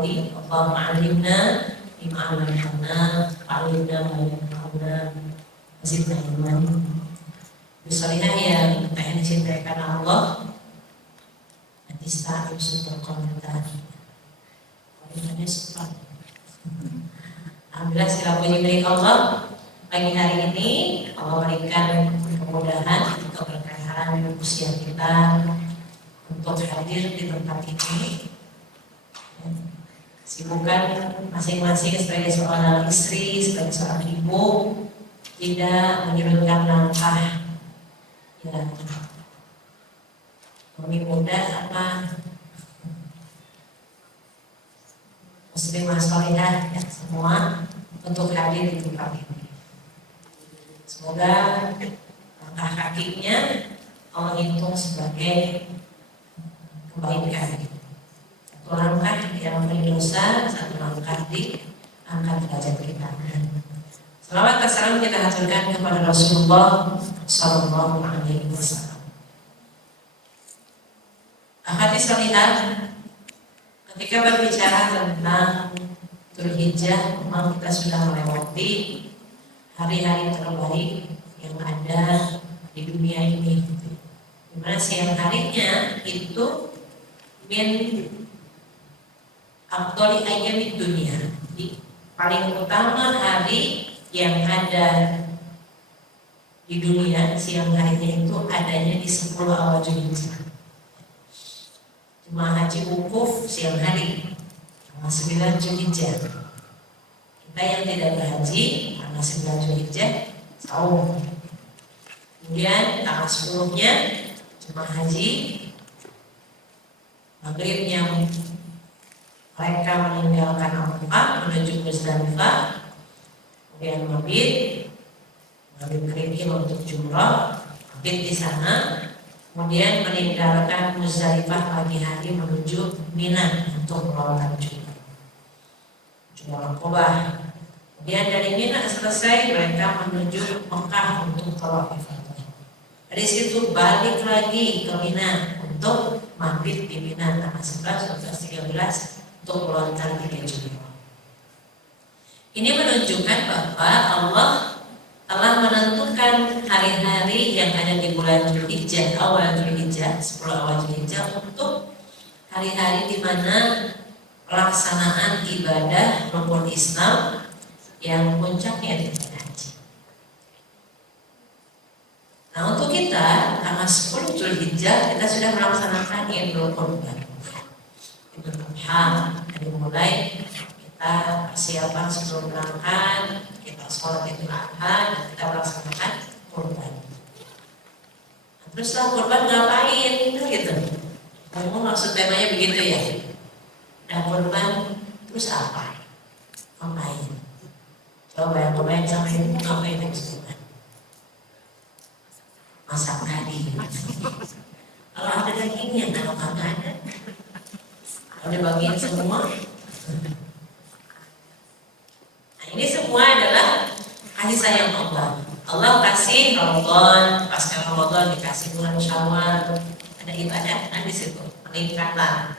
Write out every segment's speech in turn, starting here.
qawli Allahumma 'allimna bima 'allamtana wa'allimna ma yanfa'una wazidna ilman. Bisalihah yang kita dicintai karena Allah, Atista Yusuf komentar. Ini sempat. Alhamdulillah segala puji milik Allah. Pagi hari ini Allah berikan kemudahan, keberkahan usia kita untuk hadir di tempat ini. Sibukan masing-masing sebagai seorang istri, sebagai seorang ibu, tidak menyurutkan langkah ya suami muda apa muslimah salihah ya semua untuk hadir di tempat ini. Semoga langkah kakinya Allah hitung sebagai kebaikan. Satu langkah yang berdosa, satu langkah di angkat derajat kita. Selawat dan salam kita haturkan kepada Rasulullah Sallallahu Alaihi Wasallam. Hati salihah, ketika berbicara tentang Dzulhijjah, memang kita sudah melewati hari-hari terbaik yang ada di dunia ini. Dimana siang harinya itu min afdhali ayyamid dunia, paling utama hari yang ada di dunia siang harinya itu adanya di 10 awal Dzulhijjah. Jemaah haji wukuf siang hari tanggal 9 Dzulhijjah. Kita yang tidak berhaji tanggal 9 Dzulhijjah saum. Kemudian tanggal 10-nya jemaah haji maghribnya mereka meninggalkan Arafah menuju Muzdalifah. Kemudian mabit kerikil untuk jumrah, mabit di sana. Kemudian meninggalkan Muzdalifah pagi hari menuju Mina untuk melakukan jumrah Aqabah. Kemudian dari Mina selesai mereka menuju Mekah untuk tawaf ifadah. Dari situ balik lagi ke Mina untuk mabit di Mina tanggal 11, 12, 13 untuk melontar di jumrah. Ini menunjukkan bahwa Allah telah menentukan hari-hari yang ada di bulan Dzulhijjah, awal Dzulhijjah, 10 awal Dzulhijjah untuk hari-hari di mana pelaksanaan ibadah rukun Islam yang puncaknya ibadah haji. Nah, untuk kita tanggal 10 Dzulhijjah kita sudah melaksanakan Idul Qurban. Idul Adha dari mulai kita persiapan sebelum berangkat, kita sholat Idul Adha dan kita melaksanakan kurban. Nah, terus setelah kurban ngapain gitu? Kamu maksud temanya begitu ya? Udah kurban terus apa? Ngapain? Coba yang kebayang sama ibu ngapain habis kurban? Masak tadi. Kalau ada dagingnya, kalau kagak ada, kalau dibagiin semua. Ini semua adalah kasih sayang Allah. Allah kasih Ramadan, pasca Ramadan dikasih bulan Syawal, ada ibadah, di situ peningkatan.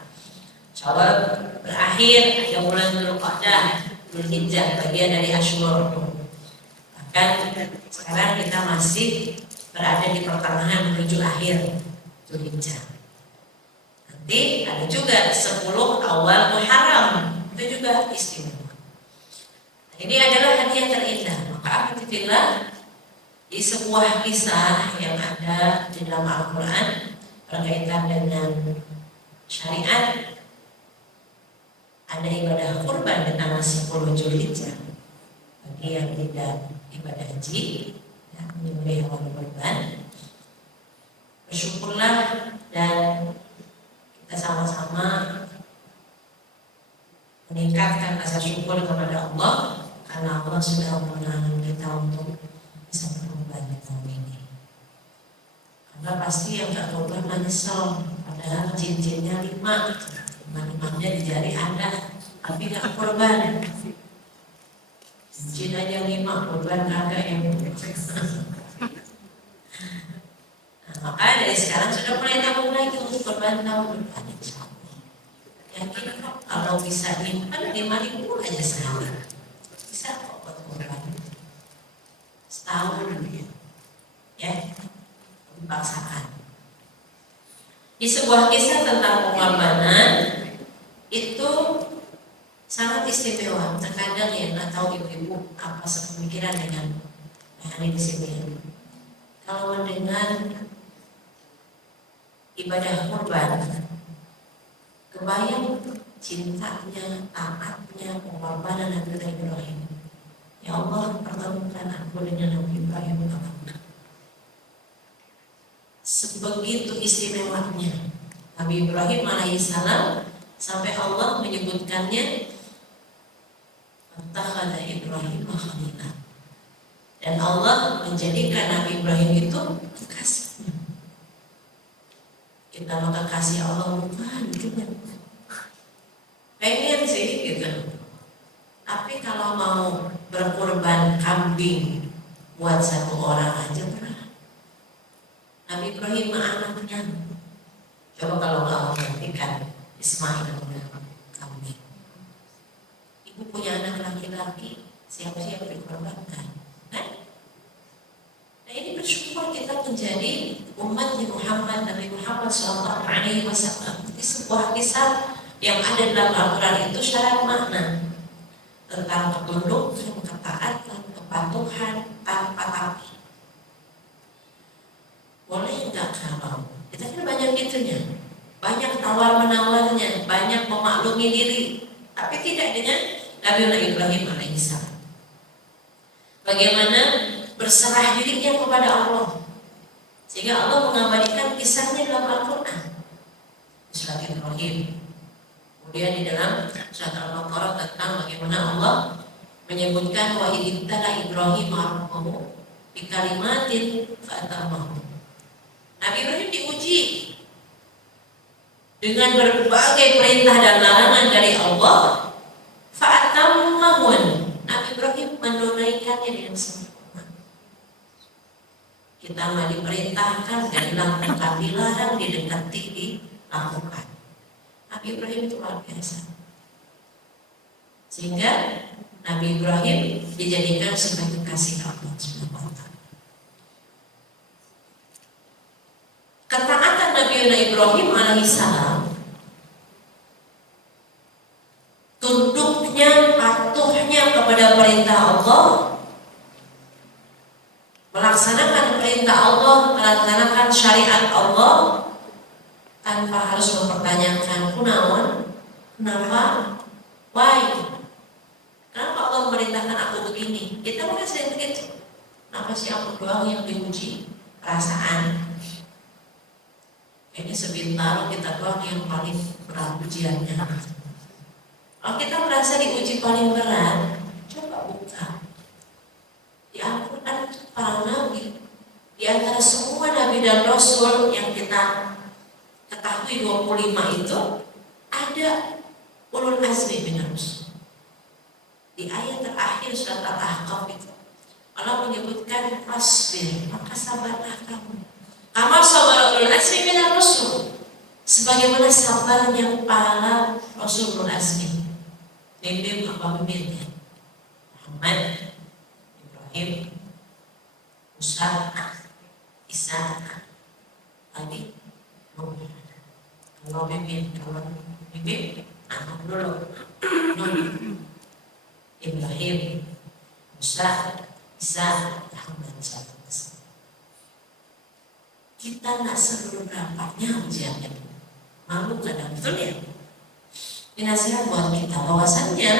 Syawal berakhir, ada bulan Dzulqa'dah, Dzulhijjah, bagian dari Asyura. Bahkan sekarang kita masih berada di pertengahan menuju akhir Dzulhijjah. Nanti ada juga 10 awal Muharram, itu juga istimewa. Ini adalah hadiah terindah. Maka alhamdulillah di sebuah kisah yang ada di dalam Al-Quran berkaitan dengan syariat, ada ibadah kurban di tanggal 10 Dzulhijjah. Bagi yang tidak ibadah haji, ya, menyembelih hewan kurban, bersyukurlah dan kita sama-sama meningkatkan rasa syukur kepada Allah. Karena Allah sudah mengenalkan kita untuk bisa berkorban di tahun ini. Karena pasti yang gak korban menyesal. Padahal cincinnya 5, 5-5-nya di jari Anda, tapi gak korban. Cincin aja 5, korban kagak yang Nah, maka dari sekarang sudah mulai nabung lagi untuk korban tahun depan. yakin kok kalau bisa nyimpan 5.000 aja sehari bisa kok buat kurban setahun ya, dipaksakan. Di sebuah kisah tentang pengorbanan itu sangat istimewa. Terkadang ya nggak tahu ibu-ibu apa sepemikiran dengan ini di sini. Kalau mendengar ibadah kurban, kebayang cintanya, taatnya, pengorbanan Nabi Ibrahim. Ya Allah, pertemukan aku dengan Nabi Ibrahim. Sebegitu istimewanya Nabi Ibrahim alaihissalam sampai Allah menyebutkannya Takhada Ibrahim khalila, dan Allah menjadikan Nabi Ibrahim itu kekasihnya. Kita maka kasih Allah bukan gitu. Pengen sih gitu. Tapi kalau mau berkorban kambing buat satu orang aja berat. Nabi Ibrahim anaknya. Coba kalau nggak memperhatikan Ismail dengan kambing. Ibu punya anak laki-laki, siap-siap dikorbankan. Nah ini bersyukur kita menjadi umat Muhammad, Nabi Muhammad SAW. Ini sebuah kisah yang ada dalam Al-Quran itu syarat makna tentang ketundukan, ketaatan, kepatuhan tanpa tapi. Boleh nggak kalau kita kan banyak itunya, banyak tawar-menawarnya, banyak memaklumi diri, tapi tidak dengan Nabi Ibrahim alaihissalam. Bagaimana berserah dirinya kepada Allah, sehingga Allah mengabadikan kisahnya dalam Al-Quran, surat Ibrahim. Kemudian di dalam surat Al-Baqarah tentang bagaimana Allah menyebutkan wa idibtala Ibrahim rabbuhu bikalimatin fa'atamahum. Nabi Ibrahim diuji dengan berbagai perintah dan larangan dari Allah. Fa'atamahun, Nabi Ibrahim menunaikannya dengan sempurna. Kita mah diperintahkan dan dilakukan, dilarang, didekati, dilakukan. Nabi Ibrahim itu luar biasa. Sehingga Nabi Ibrahim dijadikan sebagai kasih Allah Subhanahu wa ta'ala. Ketaatan Nabi Ibrahim alaihissalam, tunduknya, patuhnya kepada perintah Allah, melaksanakan perintah Allah, melaksanakan syariat Allah tanpa harus mempertanyakan kunaon, kenapa, why, kenapa Allah memerintahkan aku begini. Kita bukan sering begitu. Kenapa sih aku doang yang diuji perasaan? Ini sebentar kita doang yang paling berat ujiannya. Kalau kita merasa diuji paling berat, coba buka. Di Al-Quran para nabi, di antara semua nabi dan rasul yang kita ketahui 25 itu ada ulul azmi minar rusul. Di ayat terakhir surat Al-Ahqaf itu Allah menyebutkan fasbir, maka sabarlah kamu. Kama sabar ulul azmi minar rusul, sebagaimana sabarnya para rasul ulul azmi. Nabi Muhammad, Ibrahim, Musa, Isa, Ali, Nuh. Kalau bimbing anak dulu, Nuh, Ibrahim, Musa, Isa, Muhammad SAW. Kita nggak seluruh berapanya ujiannya, malu kadang, betul ya? Ini nasihat buat kita bahwasannya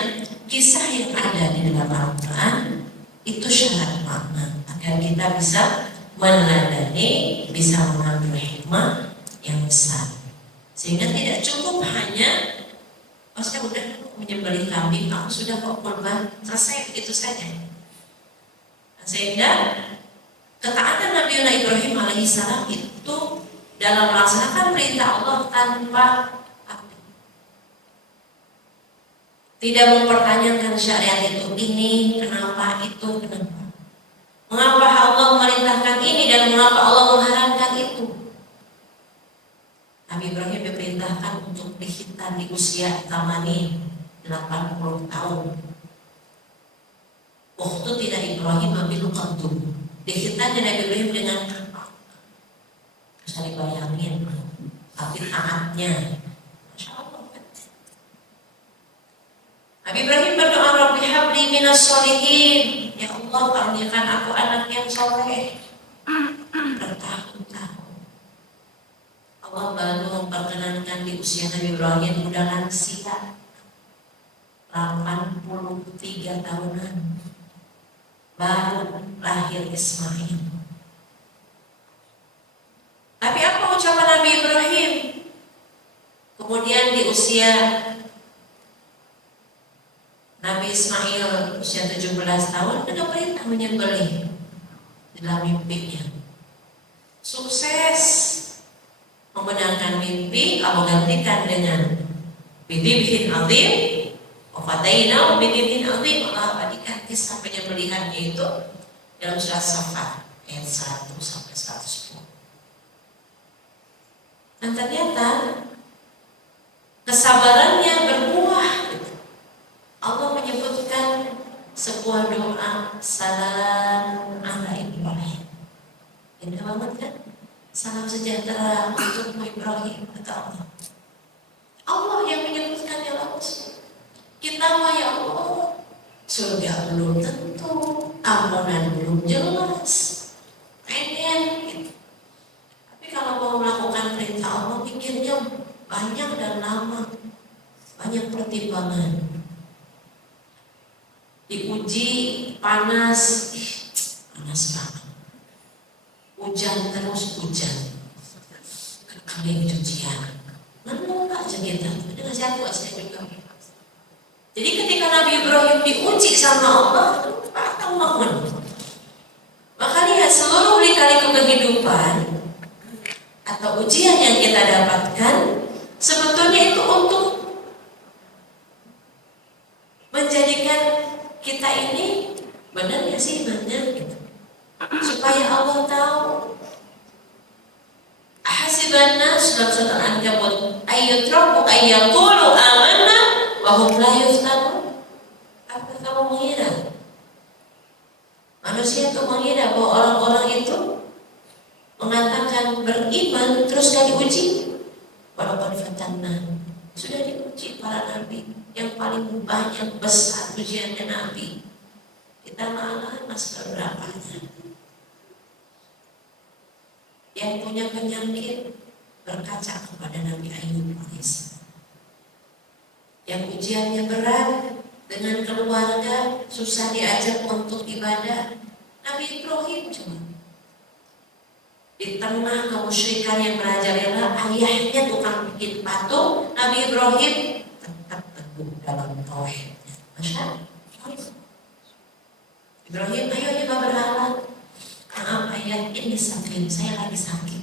kisah yang ada di dalam Al-Quran itu syarat makna agar kita bisa meneladani, bisa mengambil hikmah yang besar. Sehingga tidak cukup hanya saya udah menyembelih kambing, aku sudah kok kurban, selesai begitu saja. Sehingga ketaatan Nabi Ibrahim alaihissalam itu dalam melaksanakan perintah Allah tanpa tidak mempertanyakan syariat itu, ini kenapa, itu kenapa, mengapa Allah memerintahkan ini dan mengapa Allah mengharamkan itu. Nabi Ibrahim diperintahkan untuk dihitan di usia tamani 80 tahun. Waktu tidak Ibrahim ambil qaddu. Dihitan Nabi Ibrahim dengan bisa dibayangin, tapi taatnya, Masya Allah. Nabi Ibrahim berdoa, Rabbi habli minas sholihin. Ya Allah, karuniakan aku anak yang soleh. Bertahun-tahun Allah baru memperkenankan di usia Nabi Ibrahim udah lansia 83 tahunan baru lahir Ismail. Tapi apa ucapan Nabi Ibrahim? Kemudian di usia Nabi Ismail usia 17 tahun ada perintah menyembelih dalam mimpinya. Sukses membenarkan mimpi, Allah gantikan dengan bidibhin azim, wafadaina bidibhin azim. Allah abadikan kisah penyembelihannya itu dalam surat Saffat ayat 1 sampai 110. Dan ternyata kesabarannya berbuah. Allah menyebutkan sebuah doa, salam ala Ibrahim. Indah banget kan? Salam sejahtera untukmu Ibrahim, kata Allah. Allah yang menyebutkannya langsung. Kita mah ya Allah, surga belum tentu, ampunan belum jelas, pengen gitu. Tapi kalau mau melakukan perintah Allah, pikirnya banyak dan lama, banyak pertimbangan. Diuji panas, panas banget. Hujan terus hujan, kali ujian, mana aja kita, ini ngasih aku aja juga. Jadi ketika Nabi Ibrahim diuji sama Allah, patah bangun. Maka lihat seluruh lika-liku kehidupan atau ujian yang kita dapatkan, sebetulnya itu untuk menjadikan kita ini benar ya sih imannya gitu. Supaya Allah tahu. Hasiban nas dalam surat Al-Ankabut ayyutraku ayyaqulu amanna wa hum la yuftanun. Apa kamu mengira manusia itu mengira bahwa orang-orang itu mengatakan beriman terus gak diuji? Walaupun fatanna, sudah diuji para nabi yang paling banyak besar ujiannya nabi. Kita malah masih berapanya. Yang punya penyakit berkaca kepada Nabi Ayub AS. Yang ujiannya berat dengan keluarga, susah diajak untuk ibadah. Nabi Ibrahim cuma di tengah kemusyrikan yang merajalela, ayahnya tukang bikin patung, Nabi Ibrahim tetap teguh dalam tauhidnya. Masya Allah. Ibrahim, ayo kita berhala. Maaf ayah, ini sakit, saya lagi sakit.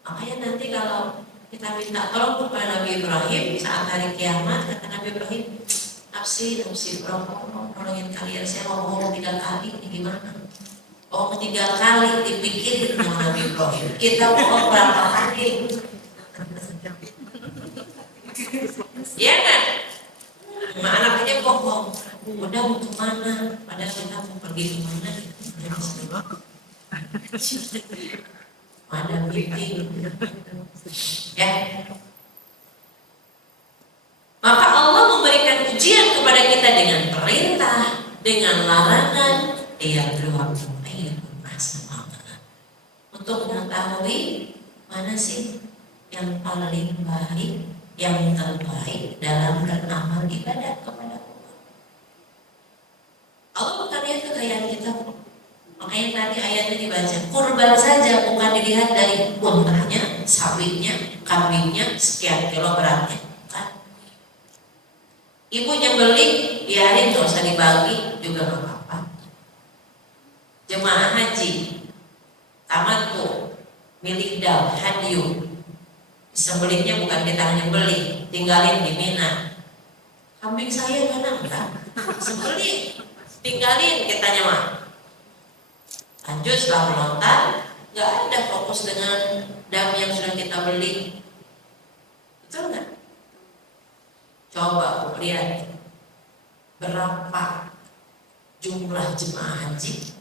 Makanya nanti kalau kita minta tolong kepada Nabi Ibrahim saat hari kiamat, kata Nabi Ibrahim, nafsi nolongin kalian, saya mau ngomong 3 kali, ini gimana? Oh 3 kali dipikirin sama Nabi Ibrahim. Kita mau berapa kali? Ya kan? Nah, anaknya bohong. Udah mau kemana? Padahal kita mau pergi kemana? Ada meeting. Ya. Maka Allah memberikan ujian kepada kita dengan perintah, dengan larangan, dia berwaktu untuk mengetahui mana sih yang paling baik, yang terbaik dalam beramal ibadah kepada Allah. Allah bukan lihat kekayaan kita. Makanya tadi ayatnya dibaca, kurban saja bukan dilihat dari untanya, sapinya, kambingnya, sekian kilo beratnya. Kan? Ibu nyembelih, biarin gak usah dibagi juga gak apa-apa. Jemaah haji, tamattu, milik dal, hadiu, sembelihnya bukan kita nyembelih, tinggalin di Mina. Kambing saya mana enggak? Sembelih, tinggalin kitanya mah. Lanjut setelah melontar, nggak ada fokus dengan dam yang sudah kita beli. Betul nggak? Coba lihat berapa jumlah jemaah haji,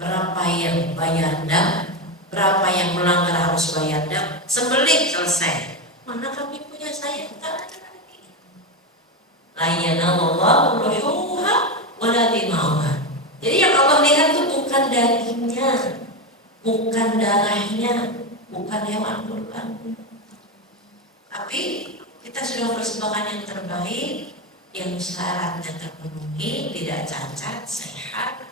berapa yang bayar dam, berapa yang melanggar harus bayar dam, sembelih selesai. Mana kami punya sayang? Tak ada lagi. La yanallahu luhuha wala dima'uha. Jadi yang Allah lihat itu bukan dagingnya, bukan darahnya, bukan hewan kurban. Tapi kita sudah persembahkan yang terbaik, yang syaratnya terpenuhi, tidak cacat, sehat.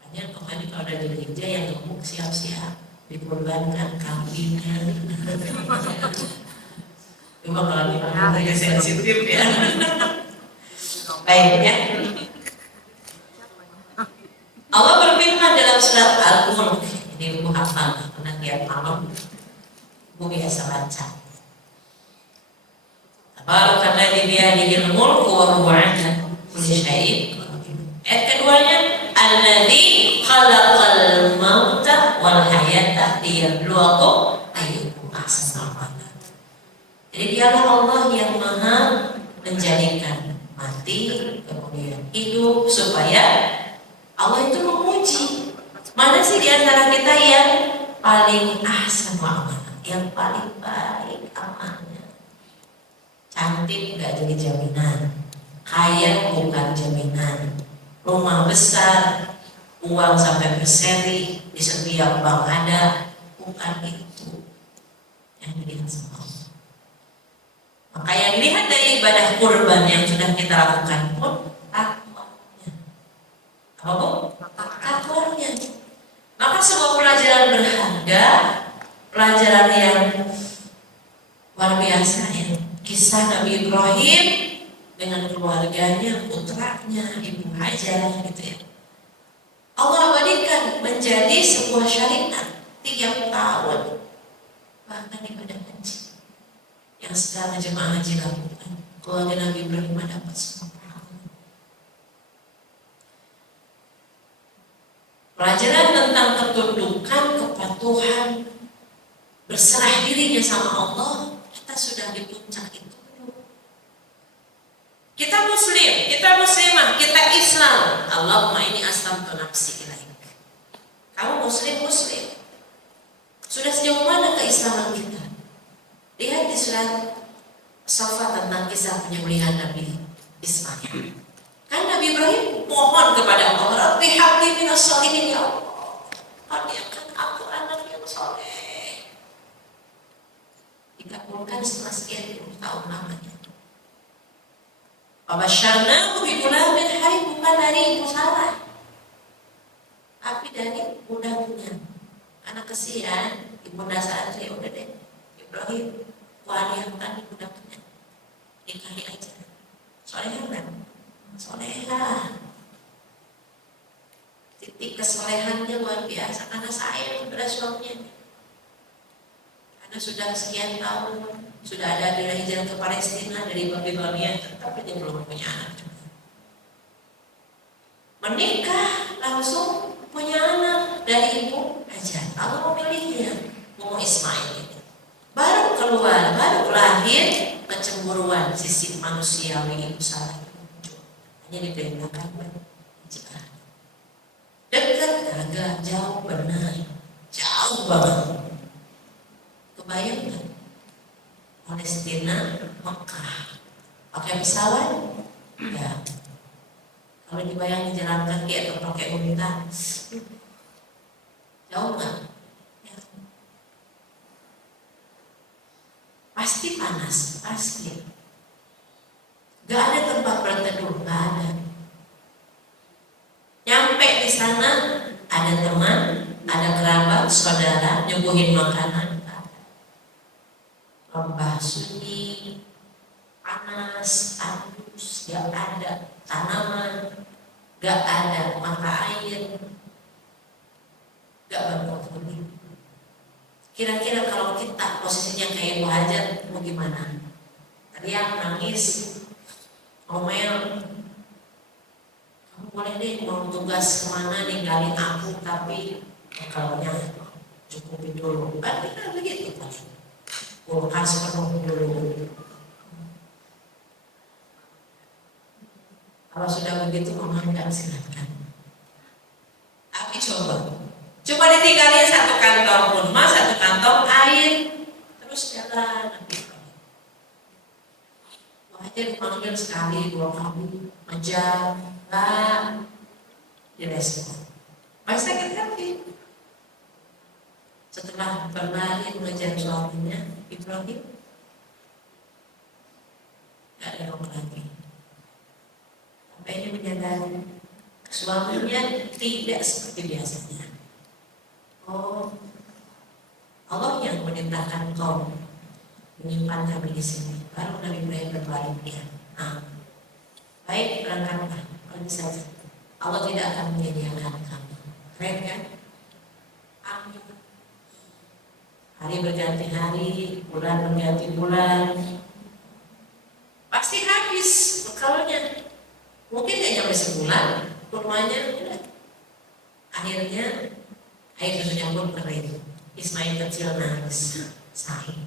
Makanya kemarin kalau ada di gereja yang gemuk siap-siap dikorbankan kambingnya. Cuma kalau di mana ya sensitif ya. Baik ya. Allah berfirman dalam surat Al-Mulk, ini ibu hafal karena tiap malam ibu biasa baca. Tabarakalladzi biyadihil mulku wa huwa 'ala kulli syai'in qadir. Ayat keduanya, alladzi khalaqal mauta wal hayata liyabluwakum ayyukum ahsanu amala. Jadi dialah Allah yang maha menjadikan mati kemudian hidup supaya Allah itu menguji mana sih di antara kita yang paling ahsan amal, yang paling baik amalnya. Cantik nggak jadi jaminan, kaya bukan jaminan, rumah besar, uang sampai berseri di setiap bank ada, bukan itu yang dilihat sama Allah. Maka yang dilihat dari ibadah kurban yang sudah kita lakukan pun apa bu? Takwanya. Maka sebuah pelajaran berharga, pelajaran yang luar biasa ya. Kisah Nabi Ibrahim dengan keluarganya, putranya, Ibu Hajar gitu ya. Allah abadikan menjadi sebuah syariat tiap tahun, bahkan ibadah haji yang sekarang jemaah haji lakukan. Keluarga Nabi Ibrahim dapat semua. Pelajaran tentang ketundukan, kepatuhan, berserah dirinya sama Allah, kita sudah di puncak itu. Kita muslim, kita muslimah, kita Islam. Allahumma inni aslamtu nafsi ilaik. Kamu muslim. Sudah sejauh mana keislaman kita? Lihat di surat Safa tentang kisah penyembelihan Nabi Ismail. Kan Nabi Ibrahim mohon kepada Allah, Rabbi habli minas sholihin ya Allah, karuniakan aku anak yang soleh. Dikabulkan setelah sekian tahun lamanya. Wabasyarnahu bigulamin halim, bukan dari ibu Sarah, tapi dari bunda-bunda. Karena kesian ibunda Sarah, ya udah deh Ibrahim, kuaniakan ibunda-bunda, nikahi aja. Soleha. Titik kesolehannya luar biasa karena sayang kepada suaminya. Karena sudah sekian tahun sudah ada agenda hijrah ke Palestina dari babi-babian, tapi dia belum punya anak. Menikah langsung punya anak dari Ibu Hajar. Allah memilihnya, Ummu Ismail ini. Baru keluar, baru lahir kecemburuan sisi manusiawi Ibu Sarah. Hanya diperintahkan berjihad. Dekat agak jauh, benar, jauh banget. Kebayang kan? Palestina, Mekah, pakai pesawat, ya. Kalau dibayang jalan kaki atau pakai unta, jauh nggak? Ya. Pasti panas, pasti. Gak ada tempat berteduh, gak ada. Nyampe di sana ada teman, ada kerabat, saudara nyuguhin makanan. Lembah sunyi, panas, tandus, gak ada tanaman, gak ada mata air, gak berpenghuni. Kira-kira kalau kita posisinya kayak Ibu Hajar, mau gimana? Teriak, nangis, ngomel, kamu boleh deh mau tugas kemana ninggalin aku, tapi Bekalnya cukupi dulu, kan kita begitu kan, kulkas penuh dulu. Kalau sudah begitu memakan silakan. Tapi coba ditinggalin satu kantong kurma, satu kantong air, terus jalan nanti. Aja dipanggil sekali, 2 kali, aja, enggak, direspon. Masih sakit hati. Setelah berlari mengejar suaminya, Ibrahim gak ada yang lagi. Sampai menyadari suaminya tidak seperti biasanya. Oh, Allah yang memerintahkan kau menyimpan kami di sini. Baru Nabi Ibrahim berbalik dia. Baik, berangkatlah, pergi saja. Allah tidak akan menyediakan kamu. Keren kan? Amin. Hari berganti hari, bulan berganti bulan, pasti habis bekalnya. Mungkin gak nyampe sebulan, kurmanya udah. Akhirnya air susunya pun kering. Ismail kecil nangis, sakit.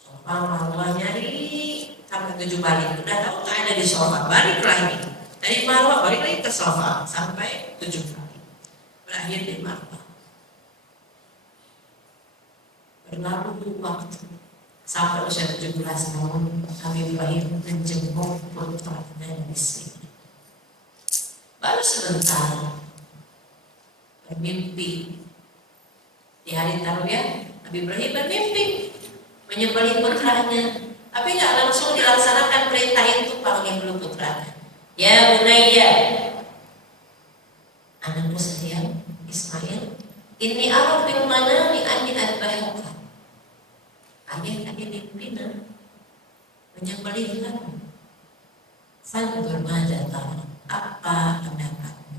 Sofa Marwah nyari sampai 7 balik. Udah tahu nggak ada di sofa, balik lagi. Dari Marwah balik lagi ke sofa sampai 7 kali. Berakhir di Marwah. Berlalu waktu sampai usia 17 tahun, Nabi Ibrahim menjenguk putranya di sini. Baru sebentar bermimpi di hari Tarwiyah, Nabi Ibrahim bermimpi menyembelih putranya, tapi nggak langsung dilaksanakan perintah itu, panggil dulu putranya. Ya Bunayya, anakku sayang Ismail, ini arah fil manami anni adbahaka. Ayah tadi mimpi menyembelih kamu. Fanzur madza tara, apa pendapatmu?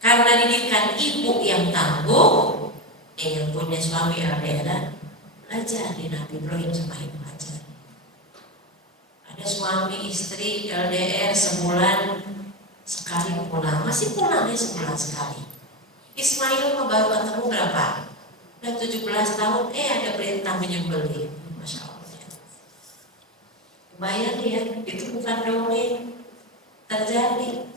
Karena didikan ibu yang tangguh, yang punya suami LDR, belajar di Nabi Ibrahim semakin belajar. Ada suami istri LDR sebulan sekali pulang, masih pulangnya sebulan sekali. Ismail baru ketemu berapa? Udah 17 tahun, ada perintah menyembelih. Masya Allah ya. Bayang ya, itu bukan dongeng, terjadi.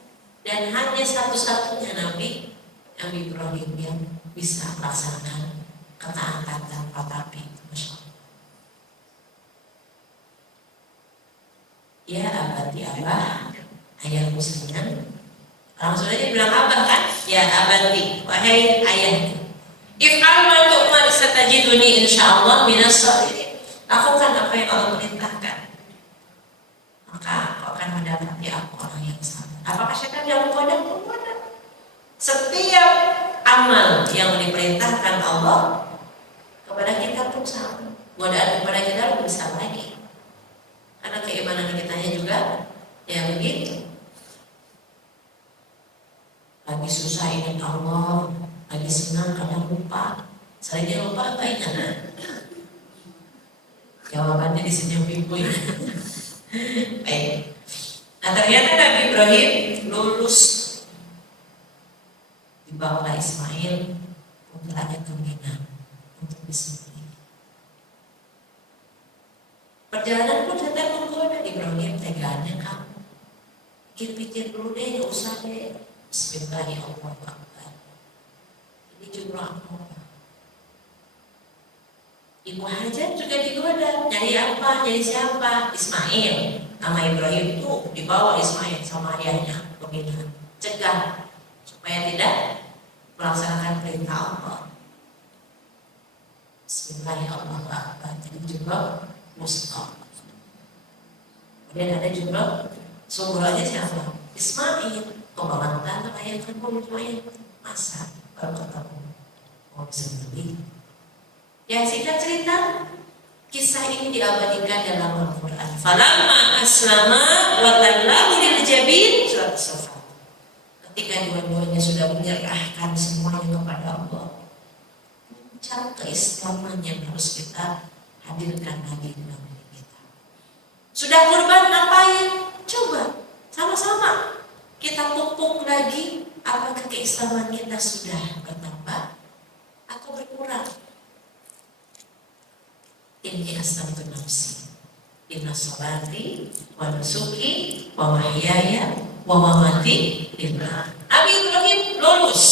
Dan hanya satu-satunya Nabi Ibrahim yang bisa melaksanakan ketaatan tanpa tapi. Masya Allah. Ya abadi abah, ayahku sayang. Langsung aja bilang abah kan? Ya abadi, wahai ayahku. If'al ma tu'mar satajiduni insyaallah minas sabirin. Lakukan apa yang Allah perintahkan, maka kau akan mendapati aku orang yang sabar. Apakah syaitan yang menggoda? Setiap amal yang diperintahkan Allah kepada kita pun sama. Godaan kepada kita lebih besar lagi. Karena keimanan kitanya juga ya begitu. Lagi susah ingat Allah, lagi senang kadang lupa. Seringnya lupa apa ingat? Jawabannya di sini ibu ya. Baik. Nah ternyata Nabi Ibrahim lulus, dibawa Ismail putranya ke Mina untuk disembelih. Perjalanan pun sedang menggoda. Ibrahim, tegaannya kamu pikir-pikir dulu deh, nggak usah deh. Bismillahirrahmanirrahim. Ini jumlah apa? Ibu Hajar juga digoda. Nyari apa? Nyari siapa? Ismail. Nama Ibrahim itu dibawa Ismail sama ayahnya ke Mina. Cegah supaya tidak melaksanakan perintah Allah. Bismillahirrahmanirrahim. Jadi juga Mustafa. Kemudian ada juga sumbernya siapa? Ismail. Pembangunan tanah ayah kamu Ismail. Masa baru ketemu mau sendiri. Yang singkat cerita, kisah ini diabadikan dalam Al-Quran. Falamma aslama wa tallahu lil jabin, surat As-Saffat. Ketika dua-duanya sudah menyerahkan semuanya kepada Allah, cara keislaman yang harus kita hadirkan lagi dalam diri kita. Sudah kurban ngapain? Coba sama-sama kita pupuk lagi Apakah keislaman kita sudah bertambah atau berkurang? Ini aslamtu nafsi, inna sholati wa nusuki wa mahyaya wa mamati lillah. Nabi Ibrahim lulus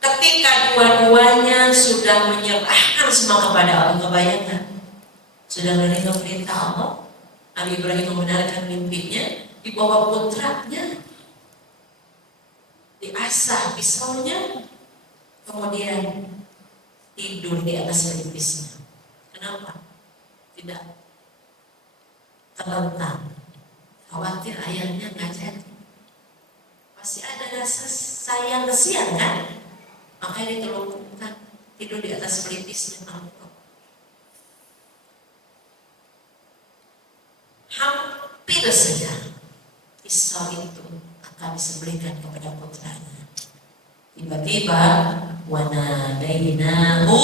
ketika dua-duanya sudah menyerahkan semua kepada Allah. Kebayangkan, sudah menerima perintah Allah. Nabi Ibrahim membenarkan mimpinya, dibawa putranya, diasah pisaunya, kemudian tidur di atas pelipisnya. Kenapa? Tidak terlentang, khawatir ayahnya nggak jadi. Pasti ada rasa sayang kesian kan? Makanya ditelungkupkan, tidur di atas pelipisnya. Hampir saja pisau itu akan disembelihkan kepada putranya. Tiba-tiba wanadainahu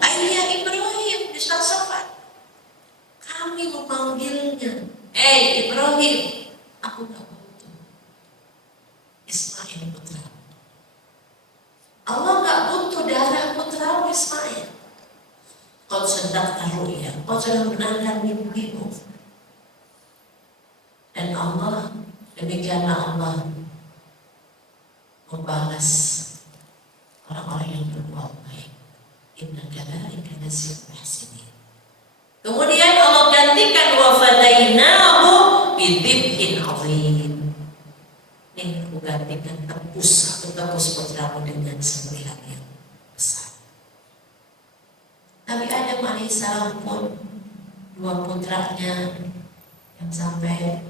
ayya Ibrahim di surat Safat. Kami memanggilnya, Ibrahim, aku gak butuh Ismail putra. Allah gak butuh darah putra Ismail. Kau sedang taruh ya, kau sudah menangkan mimpimu. Dan Allah, demikianlah Allah membalas orang-orang yang berbuat baik. Inna kadzalika najzil muhsinin. Kemudian Allah gantikan wa fadainahu bidzibhin azim. Ini aku gantikan tebus putramu dengan sembelihan yang besar. Nabi Adam alaihissalam pun dua putranya yang sampai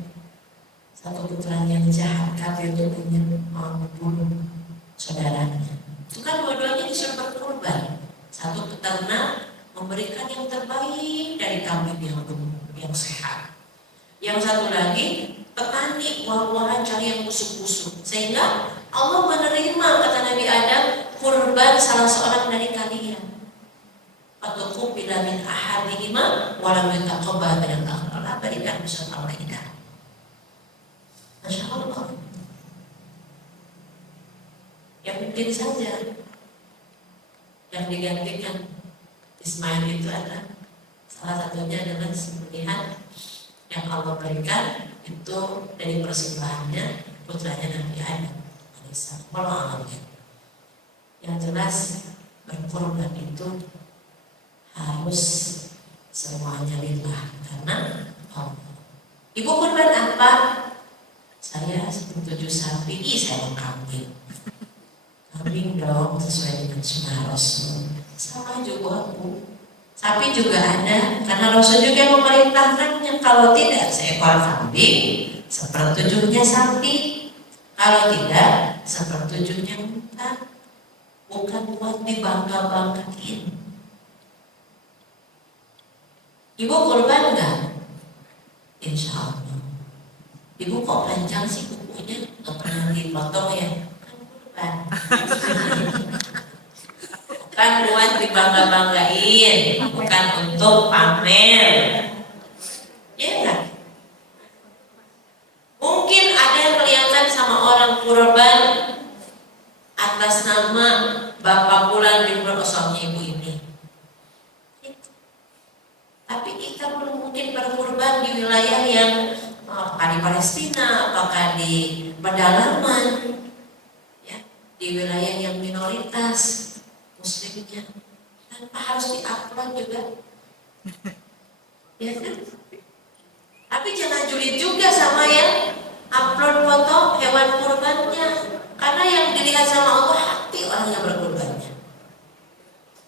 satu putranya yang jahat kafir itu ingin membunuh saudaranya. Itu kan dua-duanya disuruh berkorban. Satu peternak memberikan yang terbaik dari kambing yang sehat. Yang satu lagi petani buah-buahan cari yang busuk-busuk. Sehingga Allah menerima, kata Nabi Adam, kurban salah seorang dari kalian. Fatuqu bila min ahadihima wa lam yataqabbal min al-akhar. Allah berikan surat Al-Maidah. Masya Allah. Yang mungkin saja yang digantikan Ismail itu adalah salah satunya adalah sembelihan yang Allah berikan itu dari persembahannya putranya Nabi Adam alaihissalam. Kalau alamnya yang jelas berkorban itu harus semuanya lillah karena Allah. Ibu korban apa? Saya setuju sapi, saya mau kambing. Kambing dong sesuai dengan sunnah Rasul. Sama juga Bu. Sapi juga ada, karena Rasul juga memerintahkannya. Kalau tidak seekor kambing, sepertujuhnya sapi. Kalau tidak, sepertujuhnya unta. Bukan buat dibangga-banggain. Ibu kurban enggak? Insya Allah. Ibu kok panjang sih kukunya, nggak pernah dipotong ya? Kan kurban. Bukan buat dibangga-banggain, bukan untuk pamer. Ya enggak? Mungkin ada yang kelihatan sama orang kurban atas nama Bapak Bulan bin Berosoknya ibu ini. Tapi kita belum mungkin berkurban di wilayah yang apakah di Palestina, apakah di pedalaman, ya, di wilayah yang minoritas Muslimnya, tanpa harus diupload juga, ya kan? Tapi jangan julid juga sama yang upload foto hewan kurbannya, karena yang dilihat sama Allah hati orang yang berkurbannya.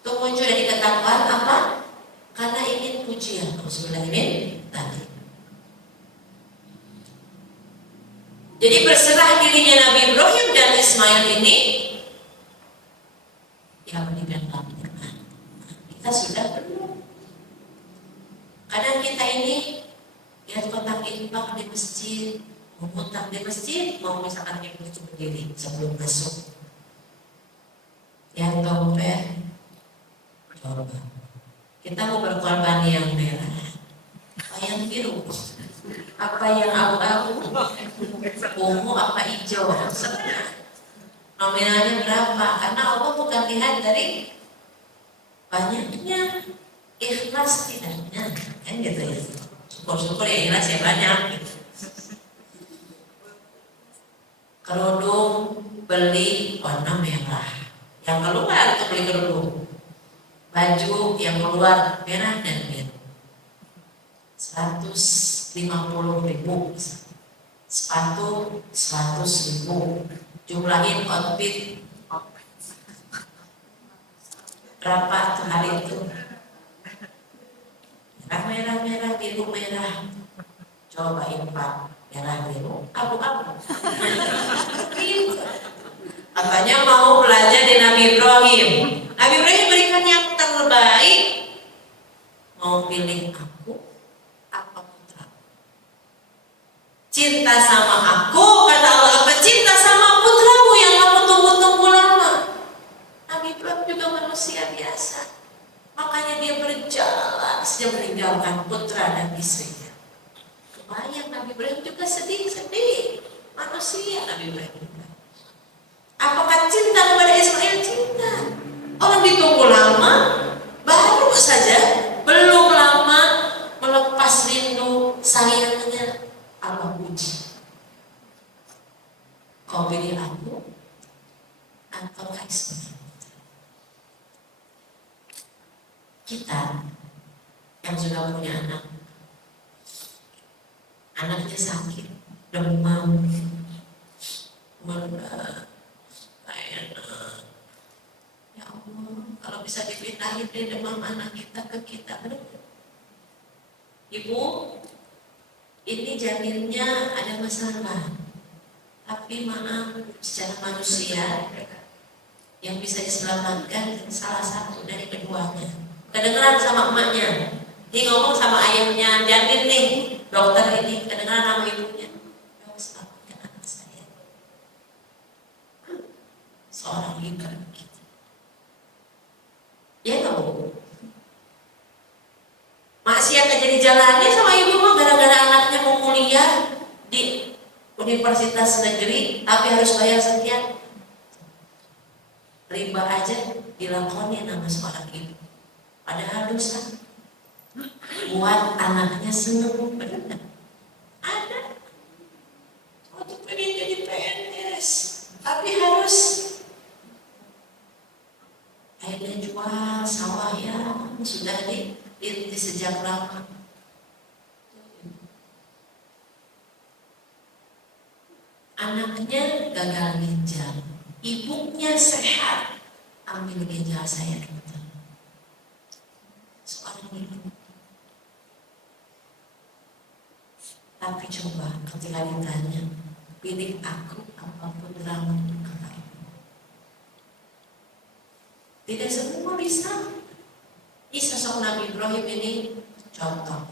Itu muncul dari ketakwaan apa? Karena ingin pujian. Bismillahirrahmanirrahim tadi. Jadi berserah dirinya Nabi Ibrahim dan Ismail ini yang meninggalkan Al-Quran. Kita sudah belum. Kadang kita ini lihat kotak infak di masjid, mau kotak di masjid, mau misalkan ibu itu berdiri sebelum masuk. Yang dompet, coba. Kita mau berkorban yang merah, apa yang biru, apa yang abu-abu, ungu apa hijau, sebenarnya nominalnya berapa, karena Allah bukan lihat dari banyaknya, ikhlas tidaknya, kan gitu ya. Syukur-syukur ya ikhlas ya banyak gitu. Kerudung beli warna merah, yang keluar untuk beli kerudung. Baju yang keluar merah dan biru, 150.000. Sepatu 100.000. Jumlahin outfit berapa tuh hari itu? Merah merah biru merah. Cobain Pak, merah biru abu-abu. Katanya mau belajar di Nabi Ibrahim. Nabi Ibrahim berikan yang terbaik. Mau pilih aku apa putra? Cinta sama aku, kata Allah, apa cinta sama putramu yang kamu tunggu-tunggu lama? Nabi Ibrahim juga manusia biasa. Makanya dia berjalan sejak meninggalkan putra dan istrinya. Kebayang Nabi Ibrahim juga sedih. Manusia Nabi Ibrahim. Apakah cinta kepada Ismail? Cinta. Orang ditunggu lama, baru saja belum lama melepas rindu sayangnya, Allah puji. Kau pilih aku atau Ismail? Kita yang sudah punya anak, anaknya sakit, demam, ya Allah, kalau bisa dipindahin dari demam anak kita ke kita. Ibu, ini janinnya ada masalah, tapi maaf, secara manusia yang bisa diselamatkan salah satu dari keduanya. Kedengeran sama emaknya, dia ngomong sama ayahnya, janin nih, dokter ini, kedengeran sama ibunya, dok selamatkan anak saya. Seorang ibu gitu. Ya tahu, maksiat aja dijalani sama ibu mah gara-gara anaknya mau kuliah di universitas negeri, tapi harus bayar sekian. Riba aja dilakoni nama seorang ibu. Padahal dosa. Buat anaknya seneng, benar. Ada. Waktu pengen jadi PNS, tapi harus akhirnya jual sawah yang sudah dirintis sejak lama. Anaknya gagal ginjal, ibunya sehat, ambil ginjal saya dokter. Seorang ibu. Tapi coba ketika ditanya, pilih aku apapun putramu, apa ibu? Tidak semua bisa. Ini sosok Nabi Ibrahim ini contoh.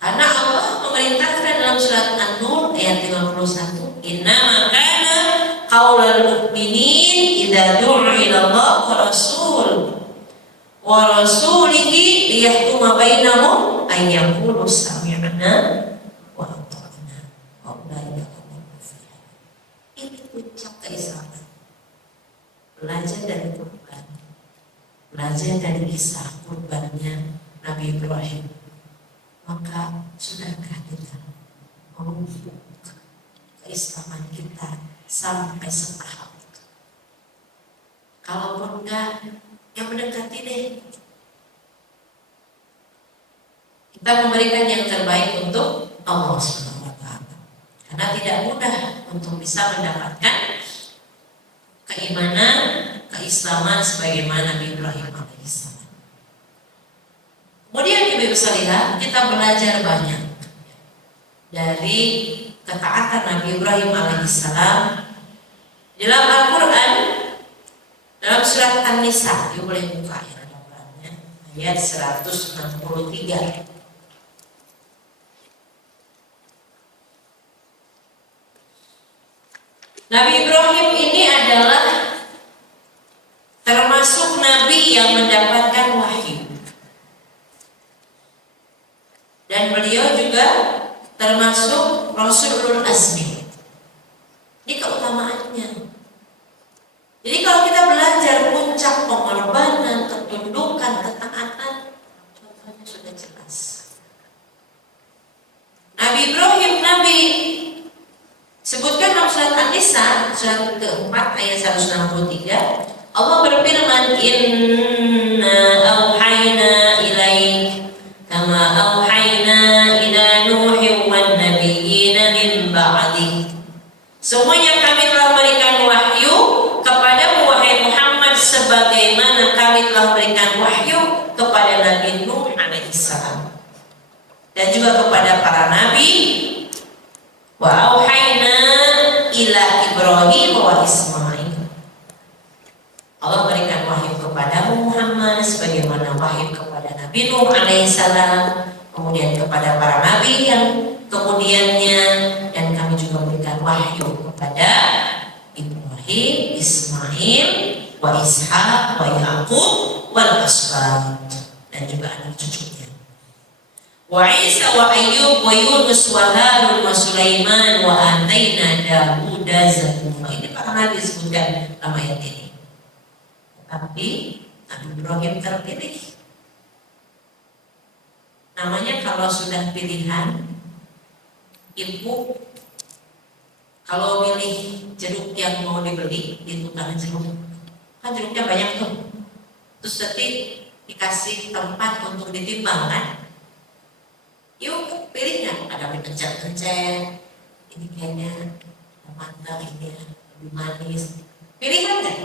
Karena Allah memerintahkan dalam surat An-Nur ayat 51, "Innama kana qaulal mu'minin idza du'u ila Allah wa rasulihi liyahkuma bainahum ay yaqulu sami'na wa ata'na wa ulaika humul muflihun." Ini puncak keislaman. Belajar dari kurban, belajar dari kisah kurbannya Nabi Ibrahim. Maka sudahkah kita memupuk keislaman kita sampai setahap? Kalaupun enggak, yang mendekati deh. Kita memberikan yang terbaik untuk Allah SWT. Karena tidak mudah untuk bisa mendapatkan keimanan, keislaman sebagaimana Nabi Ibrahim alaihissalam. Kemudian Ibu Salihah, kita belajar banyak dari ketaatan Nabi Ibrahim alaihissalam dalam Al-Quran, dalam surat An-Nisa. Ibu boleh buka ya, ayat 163. Nabi Ibrahim ini adalah termasuk Nabi yang mendapatkan wahyu. Dan beliau juga termasuk Rasulul Azmi. Ini keutamaannya. Jadi kalau kita belajar puncak pengorbanan, ketundukan, ketaatan, contohnya sudah jelas. Nabi Ibrahim, Nabi sebutkan dalam surat An-Nisa, surat ke-4 ayat 163, Allah berfirman, Inna auhayna ilaik kama auhayna ila Nuhi wan nabiyina min ba'di. Semuanya kami telah berikan wahyu kepada wahai Muhammad sebagaimana kami telah berikan wahyu kepada Nabi Nuh alaihissalam dan juga kepada para nabi. Wa auhayna ila Ibrahim wa Ismail. Allah berikan wahyu kepada Muhammad sebagaimana wahyu kepada Nabi Nuh alaihissalam, kemudian kepada para nabi yang kemudiannya, dan kami juga berikan wahyu kepada Ibrahim, Ismail, wa Ishaq, wa Yaqub, wal asbat, dan juga anak cucunya. Wa Isa wa Ayyub wa Yunus wa Harun wa Sulaiman wa ataina Dawuda zabura. Ini para nabi disebutkan dalam ayat ini. Tapi Nabi Ibrahim terpilih. Namanya kalau sudah pilihan, ibu kalau milih jeruk yang mau dibeli di tukang jeruk, kan jeruknya banyak tuh. Terus nanti dikasih tempat untuk ditimbang kan? Yuk pilihnya, ada yang kencang-kencang, ini kayaknya mantap, ini lebih manis. Pilihan deh.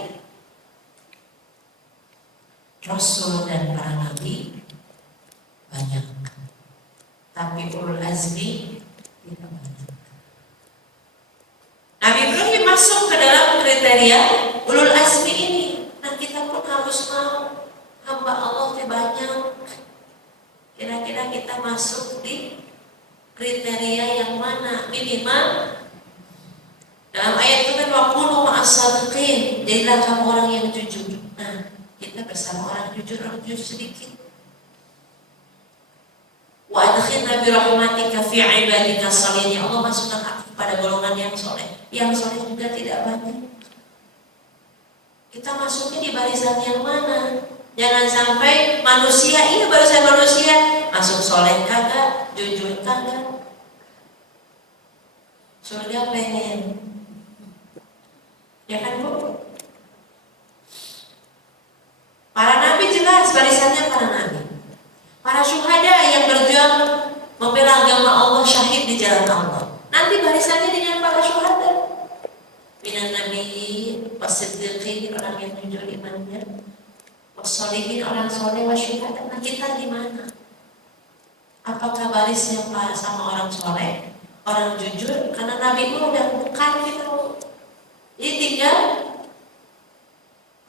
Rasul dan para nabi banyak, tapi ulul azmi tidak banyak. Nabi Ibrahim masuk ke dalam kriteria ulul azmi ini. Nah kita pun harus mau, hamba Allah banyak. Kira-kira kita masuk di kriteria yang mana? Minimal dalam ayat itu kan waqulu ma'as-shadiqin, jadilah kamu orang yang jujur. Nah kita bersama orang jujur sedikit. Wa adkhilna bi rahmatika fi ibadika shalihin. Allah masukkan aku pada golongan yang soleh. Yang soleh juga tidak banyak. Kita masuknya di barisan yang mana? Jangan sampai manusia, iya barisan manusia, masuk soleh kagak, jujur kagak. Surga pengen, ya kan Bu? Para nabi jelas barisannya para nabi. Para syuhada yang berjuang membela agama Allah, syahid di jalan Allah. Nanti barisannya dengan para syuhada. Minan nabiyyin wasiddiqin, orang yang jujur imannya, wassolihin, orang soleh, wasyuhada. Nah kita di mana? Apakah barisnya sama orang soleh, orang jujur? Karena Nabi itu udah bukan gitu. Jadi tinggal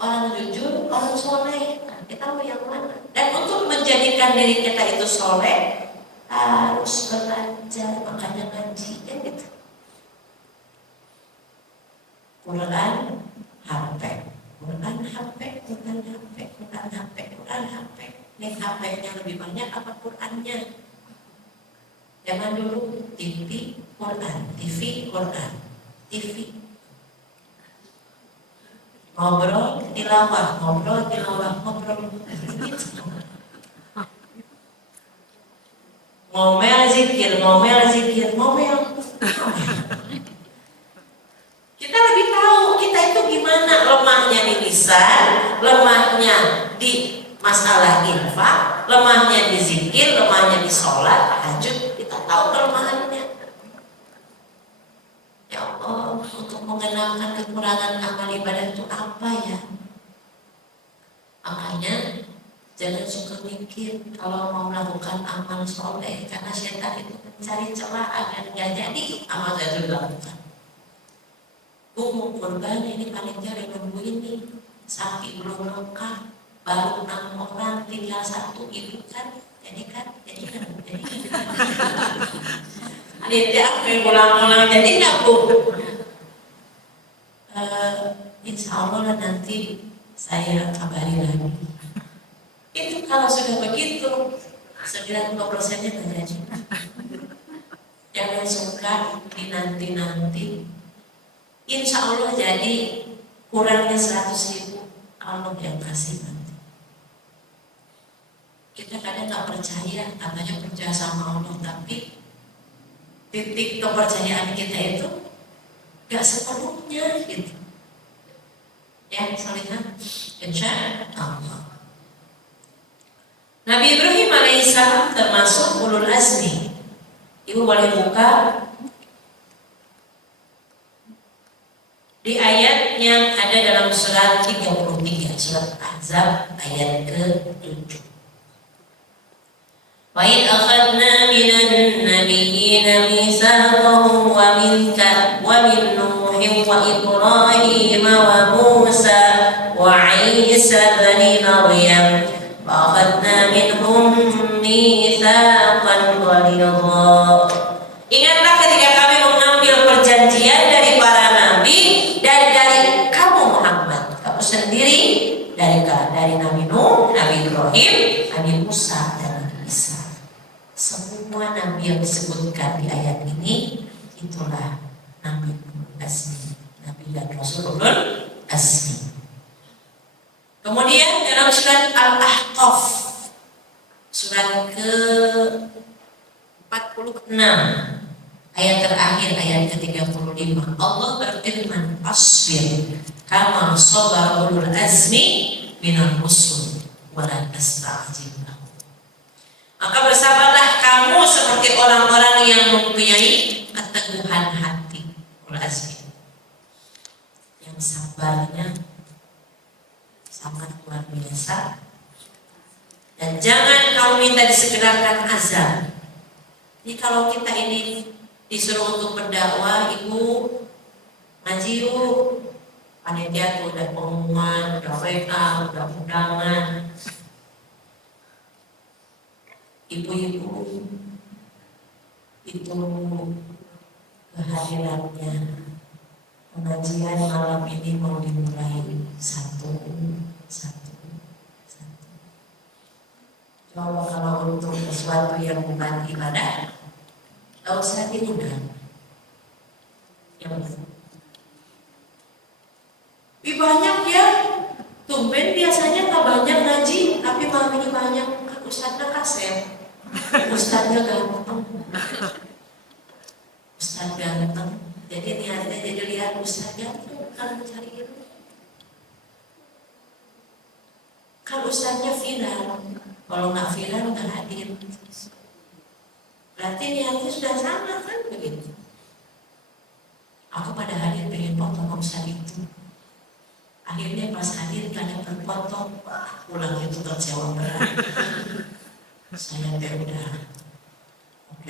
orang jujur, orang soleh. Nah, kita mau yang mana? Dan untuk menjadikan diri kita itu soleh, harus belajar, makanya ngaji, ya gitu. Quran HP, Quran HP, Quran HP, Quran HP, Quran HP. Yang HP-nya lebih banyak apa Qurannya? Zaman dulu TV, Quran, TV, Quran, TV. Ngobrol, tilawah, ngobrol, tilawah, ngobrol. Ngomel, zikir, ngomel, zikir, ngomel. Kita lebih tahu kita itu gimana, lemahnya di lisan, lemahnya di masalah infak, lemahnya di zikir, lemahnya di sholat, tahajud. Kita tahu kelemahannya. Ya Allah, untuk mengenalkan kekurangan amal ibadah itu apa ya? Makanya jangan suka mikir kalau mau melakukan amal soleh, karena setan itu mencari celah agar nggak jadi amal itu dilakukan. Mau kurban ini panitia udah nunggu ini, sapi belum lengkap, baru 6 orang, tinggal 1 ibu kan, jadi kan. Panitia pengen pulang jadi nggak Bu? Insya Allah nanti saya kabari lagi. Itu kalau sudah begitu 90%-nya nggak jadi. Jangan suka dinanti-nanti. insya Allah jadi kurangnya 100.000 Allah yang kasih nanti. Kita kadang nggak percaya, katanya percaya sama Allah, tapi titik kepercayaan kita itu nggak sepenuhnya gitu. Ya, soalnya insya Allah. Nabi Ibrahim alaihissalam termasuk ulul azmi. Ibu boleh buka di ayat yang ada dalam surat 33, surat Ahzab ayat ke-7. Wa id akhadna minan nabiyyin mitsaqahum wa minka wa min Nuhin wa Ibrahim wa Musa wa Isa bani Maryam wa akhadna minhum mitsaqan ghalidha. Ingatlah ketika kami mengambil perjanjian dari para nabi dan dari kamu Muhammad, kamu sendiri, dari Nabi Nuh, Nabi Ibrahim, Nabi Musa dan Nabi Isa. Semua nabi yang disebutkan di ayat ini itulah Nabi Azmi, Nabi dan Rasulullah Azmi. Kemudian dalam surat Al-Ahqaf, surat ke-46, ayat terakhir, ayat ke-35, Allah berfirman, "Asbir kama sabara ulul azmi minar rusul wa la tasta'jil." Maka bersabarlah kamu seperti orang-orang yang mempunyai keteguhan hati, ulul azmi, yang sabarnya sangat luar biasa. Dan jangan kamu minta disegerakan azab. Jadi kalau kita ini disuruh untuk berdakwah, ibu ngaji yuk, panitia tuh udah pengumuman, udah WA, udah undangan. Ibu-ibu itu kehadirannya, pengajian malam ini mau dimulai satu. Coba kalau untuk sesuatu yang bukan ibadah, gak usah diundang. Banyak ya, tumben biasanya gak banyak ngaji, tapi malam ini banyak. Kan ustadznya kasep, ustadznya ganteng, ustadz ganteng. Jadi niatnya jadi lihat ustadznya tuh kan mencari ilmu. Kan ustadznya viral, kalau nggak viral nggak hadir. Berarti niatnya sudah sama kan begitu. Aku pada hadir pengen foto sama ustadz itu. Akhirnya pas hadir gak ada berfoto, pulang itu kecewa berat. Saya udah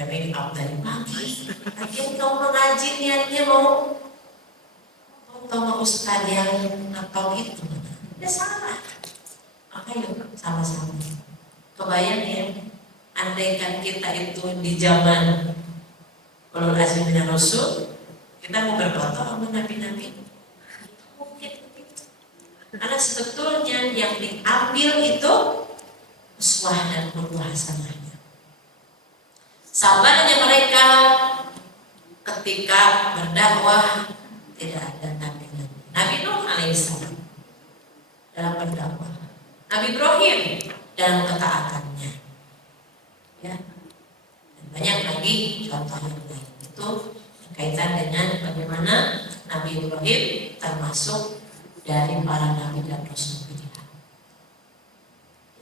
make up dari pagi. Akhirnya kau mengaji niatnya mau foto sama ustadz yang atau itu. Udah salah. Maka yuk sama-sama. Kebayang ya, andaikan kita itu di zaman ulul azmi minar rusul, kita mau berfoto sama nabi-nabi, mungkin begitu. Karena sebetulnya yang diambil itu uswah dan qudwah hasanahnya. Sabarnya mereka ketika berdakwah tidak ada nabi-nabi. Nabi Nuh alaihissalam dalam berdakwah, Nabi Ibrahim dalam ketaatannya, ya. Dan banyak lagi contoh yang lain itu berkaitan dengan bagaimana Nabi Ibrahim termasuk dari para nabi dan rasul pilihan.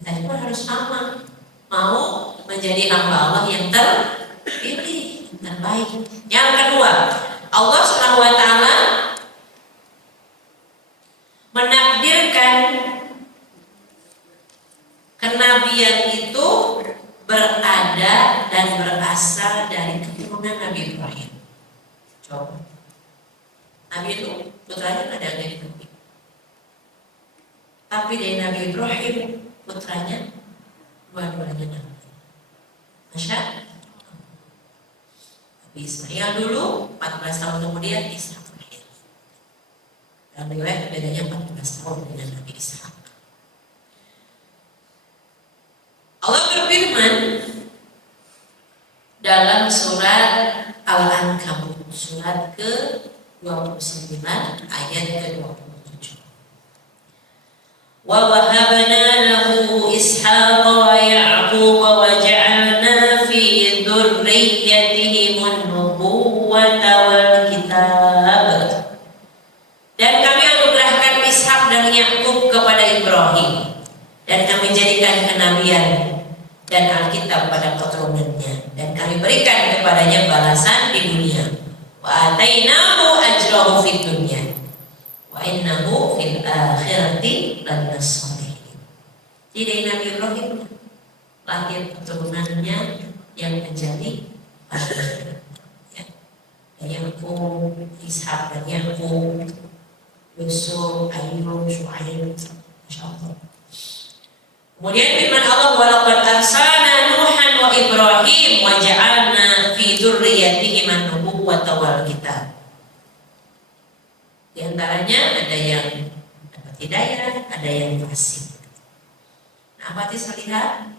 Kita juga harus sama, mau menjadi hamba Allah yang terpilih, yang terbaik. Yang kedua, Allah Subhanahu wa Ta'ala menakdirkan kenabian itu berada dan berasal dari keturunan Nabi Ibrahim. Coba, Nabi itu putranya ada dari Nabi, tapi dari Nabi Ibrahim putranya dua-duanya Nabi. Masya Nabi Ismail dulu 14 tahun kemudian Ishak lahir. Dan riwayat bedanya 14 tahun dengan Nabi Ishak. Allah berfirman dalam surat Al-Ankabut, surat ke 29 ayat ke-27. Wa wahabna lahu Ishaqa wa Ya'quba wa ja'alna fi dzurriyyatihi an-nubuwwata wal kitab. Dan kami anugerahkan Ishak dan Yakub kepada Ibrahim, dan kami jadikan kenabian dan Alkitab pada keturunannya, dan kami berikan kepadanya balasan di dunia. Wa atainahu ajrahu fid dunya wa innahu fil akhirati laminas sholihin. Jadi Nabi Ibrahim lahir keturunannya yang menjadi pahlawan. Yakub, Ishak dan Yakub, Yusuf, Ayub, Syuaib, insyaallah. Kemudian firman Allah, walaqad arsalna Nuhan wa Ibrahim wa ja'alna fi dzurriyyatihim an-nubuwwata wal kitab. Di antaranya ada yang dapat hidayah, ada yang fasik. Nah, apa kita lihat?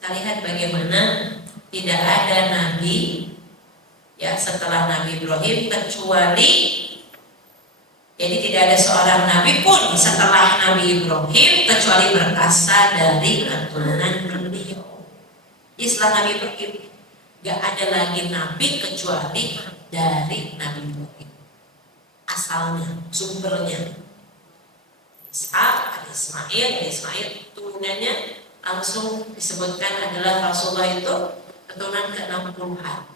Kita lihat bagaimana tidak ada nabi ya setelah Nabi Ibrahim, kecuali jadi tidak ada seorang nabi pun setelah Nabi Ibrahim kecuali berasal dari keturunan beliau. Jadi setelah Nabi Ibrahim gak ada lagi nabi kecuali dari Nabi Ibrahim. Asalnya, sumbernya Ishak, ada Ismail turunannya langsung disebutkan adalah Rasulullah itu keturunan ke-60-an.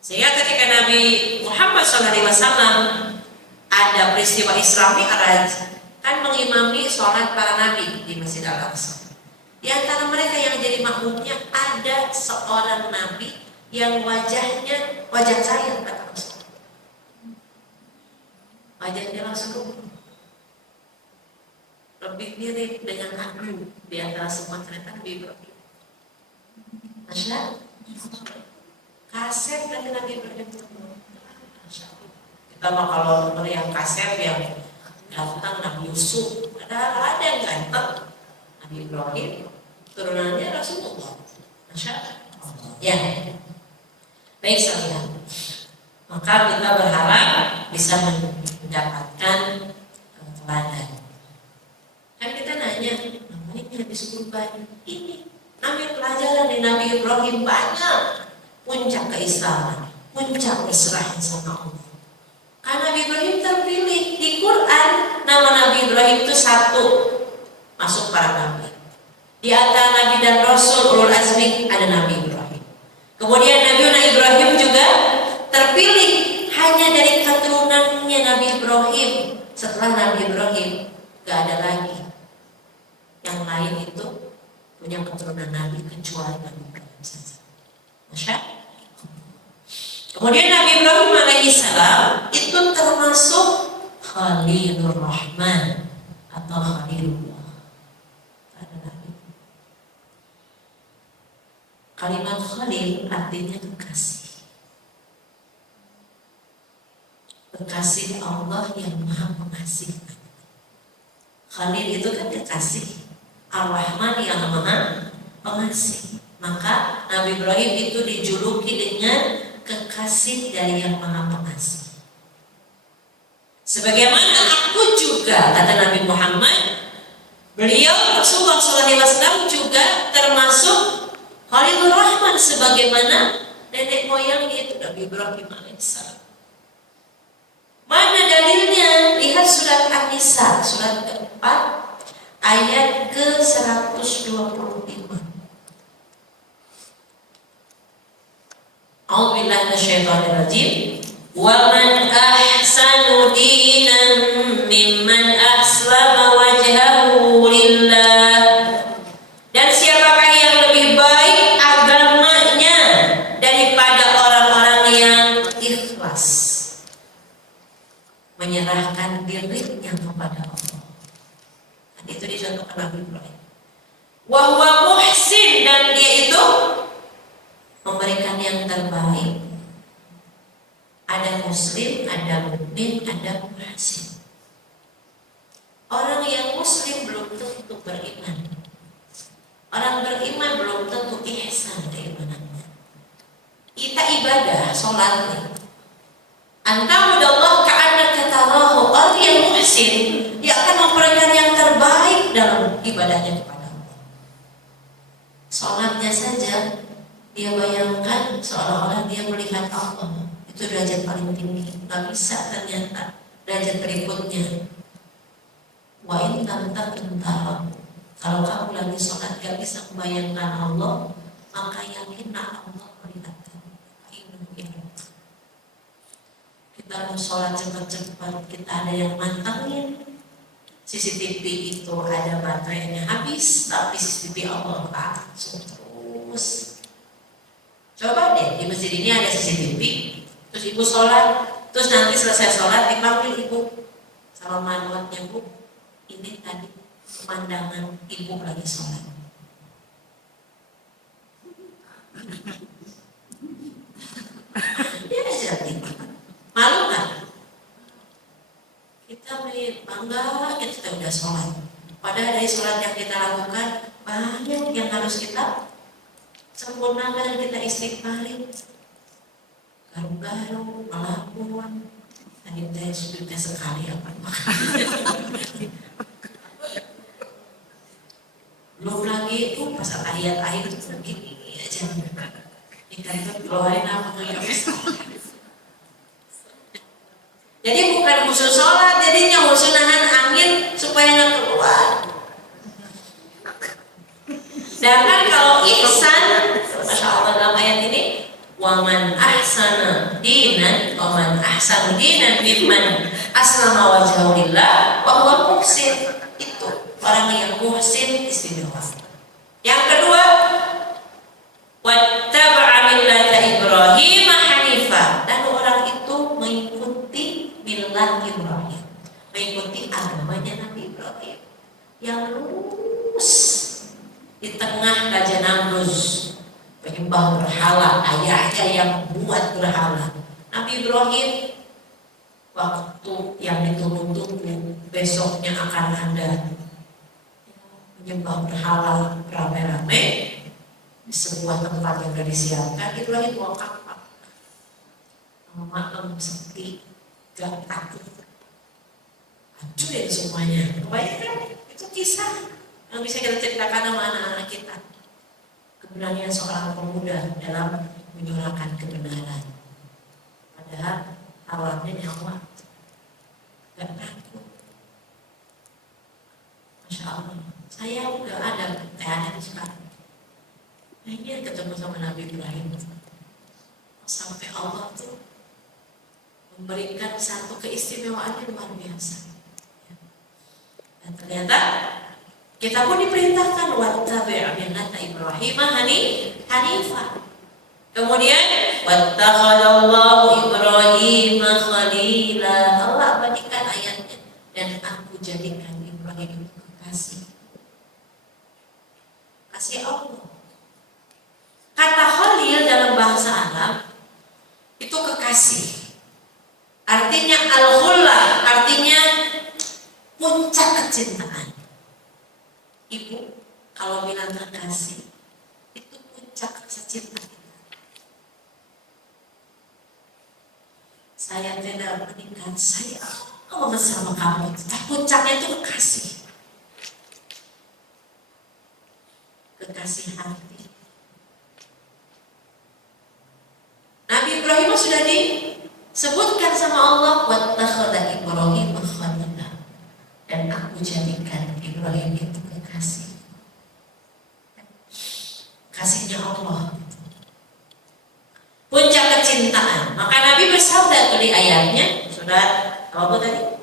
Sehingga ketika Nabi Muhammad SAW ada peristiwa Isra Mi'raj, kan mengimami sholat para nabi di Masjid Al-Aqsa. Di antara mereka yang jadi makmumnya ada seorang nabi yang wajahnya wajah saya, kata Rasul. Wajahnya langsung lebih mirip dengan aku di antara semua cerita Nabi Ibrahim. Masya Allah. Kasep dari Nabi Ibrahim. Kita mah kalau melihat kasep yang ganteng Nabi Yusuf, ada yang ganteng Nabi Ibrahim, turunannya Rasulullah. Masya Allah. Ya, baik sekalian. Maka kita berharap bisa mendapatkan teladan. Kan kita nanya, namanya habis kurban ini, ambil pelajaran dari Nabi Ibrahim banyak. Puncak keislaman, puncak keserahan sama Allah. Karena Nabi Ibrahim terpilih di Quran, nama Nabi Ibrahim itu satu masuk para nabi. Di antara nabi dan rasul ulul azmi ada Nabi Ibrahim. Kemudian Nabi Ibrahim juga terpilih hanya dari keturunannya Nabi Ibrahim. Setelah Nabi Ibrahim gak ada lagi yang lain itu punya keturunan Nabi kecuali Nabi Ibrahim saja. Masya. Kemudian Nabi Ibrahim alaihissalam itu termasuk Khalilur Rahman atau Khalilullah. Kalimat Khalil artinya kekasih. Kekasih Allah yang Maha Pengasih. Khalil itu kan kekasih, Ar-Rahman yang Maha Pengasih. Maka Nabi Ibrahim itu dijuluki dengan kekasih dari yang Maha Pengasih. Sebagaimana aku juga, kata Nabi Muhammad, beliau Rasulullah SAW juga termasuk Khalilur Rahman, sebagaimana nenek moyangnya itu Nabi Ibrahim alaihissalam. Mana dalilnya? Lihat surat An-Nisa, surat keempat, ayat ke-125. A'udzubillahi minasyaitonir rajim. Wa man ahsanu dinan mimman aslama wajhahu lillah. Dan siapakah yang lebih baik agamanya daripada orang-orang yang ikhlas menyerahkan dirinya kepada Allah. Dan itu dicontohkan Nabi Ibrahim. Wa huwa muhsin, dan dia itu memberikan yang terbaik. Ada muslim, ada mukmin, ada muhsin. Orang yang muslim belum tentu beriman. Orang beriman belum tentu ihsan keimanannya. Kita ibadah, sholat, Antamudallah ka'annaka tarahu. Orang yang muhsin, dia akan memperoleh yang terbaik dalam ibadahnya kepada Allah. Sholatnya saja dia bayangkan seolah-olah dia melihat Allah. Itu derajat paling tinggi. Gak bisa ternyata derajat berikutnya. Wa in lam takun tarahu. Kalau kamu lagi sholat gak bisa membayangkan Allah, maka yakinlah Allah melihat kamu. Kita mau sholat cepat-cepat, kita ada yang mantangin. CCTV itu ada baterainya habis, tapi CCTV Allah langsung terus. Coba deh, di masjid ini ada CCTV, terus ibu sholat, terus nanti selesai sholat dipanggil ibu sama manwatnya, Bu, ini tadi pemandangan ibu lagi sholat. Ya jadi malu kan? Kita bangga kita udah sholat. Padahal dari sholat yang kita lakukan banyak yang harus kita sempurnakan, kita istighfarin. Garuk-garuk, melakukan. Tadi saya sudutnya sekali apa? Belum lagi itu pas tahiyat akhir itu begini aja. Ikan keluarin apa nggak bisa. Jadi bukan khusus sholat, jadinya khusus nahan angin supaya nggak keluar. Sedangkan kalau ihsan, masya Allah dalam ayat ini, waman ahsana dinan, waman ahsanu dinan mimman aslama wajhahu lillah wa huwa muhsin. Itu orang yang muhsin istimewa. Yang kedua, wattaba'a millata Ibrahim hanifah, dan orang itu mengikuti millat Ibrahim, mengikuti agamanya Nabi Ibrahim yang lurus. Di tengah Raja Namrus penyembah berhala, ayahnya yang buat berhala. Nabi Ibrahim waktu yang ditunggu-tunggu besoknya akan ada menyembah berhala rame-rame di sebuah tempat yang sudah disiapkan. Ibrahim wakaf malam sepi, gak takut, hancur ya semuanya. Kebanyakan itu kisah yang bisa kita ceritakan sama anak-anak kita. Keberanian seorang pemuda dalam menyuarakan kebenaran. Padahal awalnya nyawa, gak takut. Masya Allah, saya gak ada sekarang. Ingin ketemu sama Nabi Ibrahim. Sampai Allah tuh memberikan satu keistimewaan yang luar biasa. Dan ternyata kita pun diperintahkan wattabi' millata Ibrahim hanifah. Kemudian wattakhadallahu Ibrahim khalila. Allah abadikan ayatnya, dan aku jadikan Ibrahim itu kekasih. Kasih Allah. Kata khalil dalam bahasa Arab itu kekasih. Artinya al-khullah, artinya puncak kecintaan. Ibu kalau bilang terkasih, itu puncak kecintaan kita. Saya tidak menikah, saya mau bersama kamu. Puncaknya itu kekasih. Kekasih hati. Nabi Ibrahim sudah disebutkan sama Allah, wattakhadha Ibrahim khalila, dan aku jadikan Ibrahim itu kekasih. Kasihnya Allah, puncak kecintaan. Maka Nabi bersabda di ayatnya, sudah apa tadi?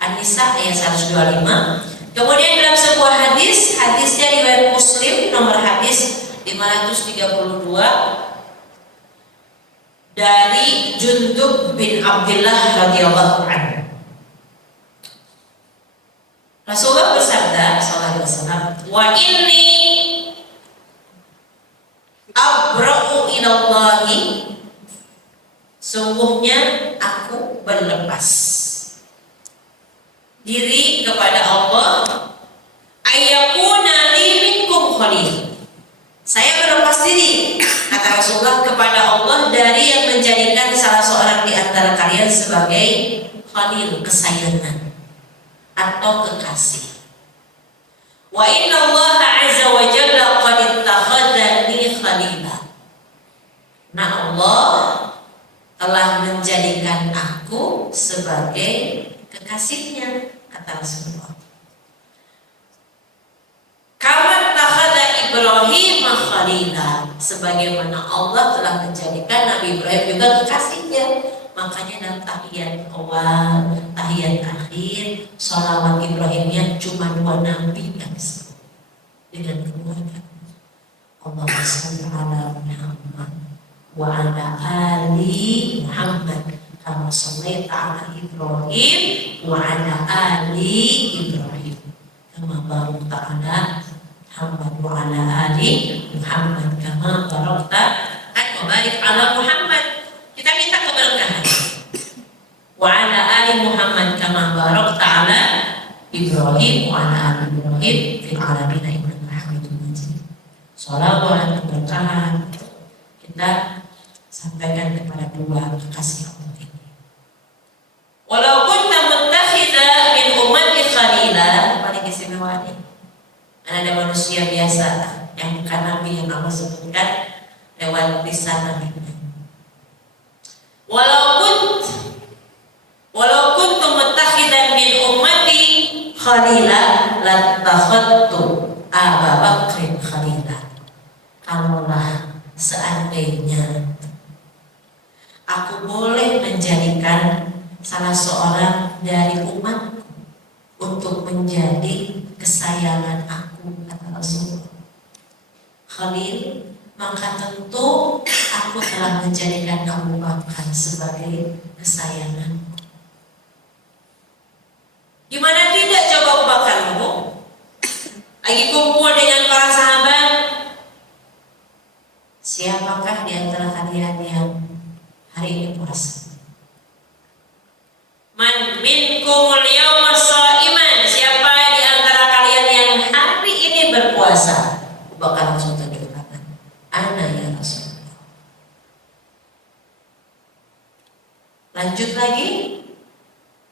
An-Nisa ayat 125. Kemudian dalam sebuah hadisnya riwayat Muslim nomor hadis 532 dari Jundub bin Abdullah radhiyallahu anhu. Rasulullah bersabda sallallahu alaihi wasallam, "Wa inni abra'u ilallahi," sungguhnya aku berlepas diri kepada Allah, ayyakuna li minkum khalil, Saya berlepas diri, kata Rasulullah, kepada Allah dari yang menjadikan salah seorang di antara kalian sebagai khalil, kesayangan atau kekasih. Wa inna Allah azza wa jalla qad ittakhadhani khalila. Nah, Allah telah menjadikan aku sebagai kekasihnya, kata Rasulullah. Kama takhadha Ibrahim khalila, sebagaimana Allah telah menjadikan Nabi Ibrahim juga kekasihnya. Makanya dalam tahiyat awal, tahiyat akhir, sholawat Ibrahimnya cuma 2 nabi yang disebut dengan keluarga. Allahumma shalli ala Muhammad wa ala ali Muhammad kama shallaita ala Ibrahim wa ala ali Ibrahim kama barakta ala Muhammad wa ala ali Muhammad kama barakta wa barik ala Muhammad. Kita minta keberkahan. Wa ala ali Muhammad kama barakta ala Ibrahim wa ala ali Ibrahim fil alamin innaka Hamidum Majid. Shalawat keberkahan kita sampaikan kepada dua kekasih Allah ini. Walau kunta muttakhidha min ummati khalila, paling istimewa ini. Ada manusia biasa yang bukan nabi yang Allah sebutkan lewat lisan Nabi. Walau kuntu muttakhidhan min ummati khalila lattakhadtu Abu Bakrin khalila. Kalaulah seandainya aku boleh menjadikan salah seorang dari umatku untuk menjadi kesayangan aku, kata Rasulullah, khalil, maka tentu aku telah menjadikan Abu Bakar sebagai kesayanganku. Gimana tidak coba Abu Bakar itu lagi kumpul dengan para sahabat. Siapakah di antara kalian yang hari ini puasa? Man minkumul yawma sha'iman, siapa di antara kalian yang hari ini berpuasa? Abu Bakar langsung tunjuk tangan. Ana ya Rasulullah. Lanjut lagi.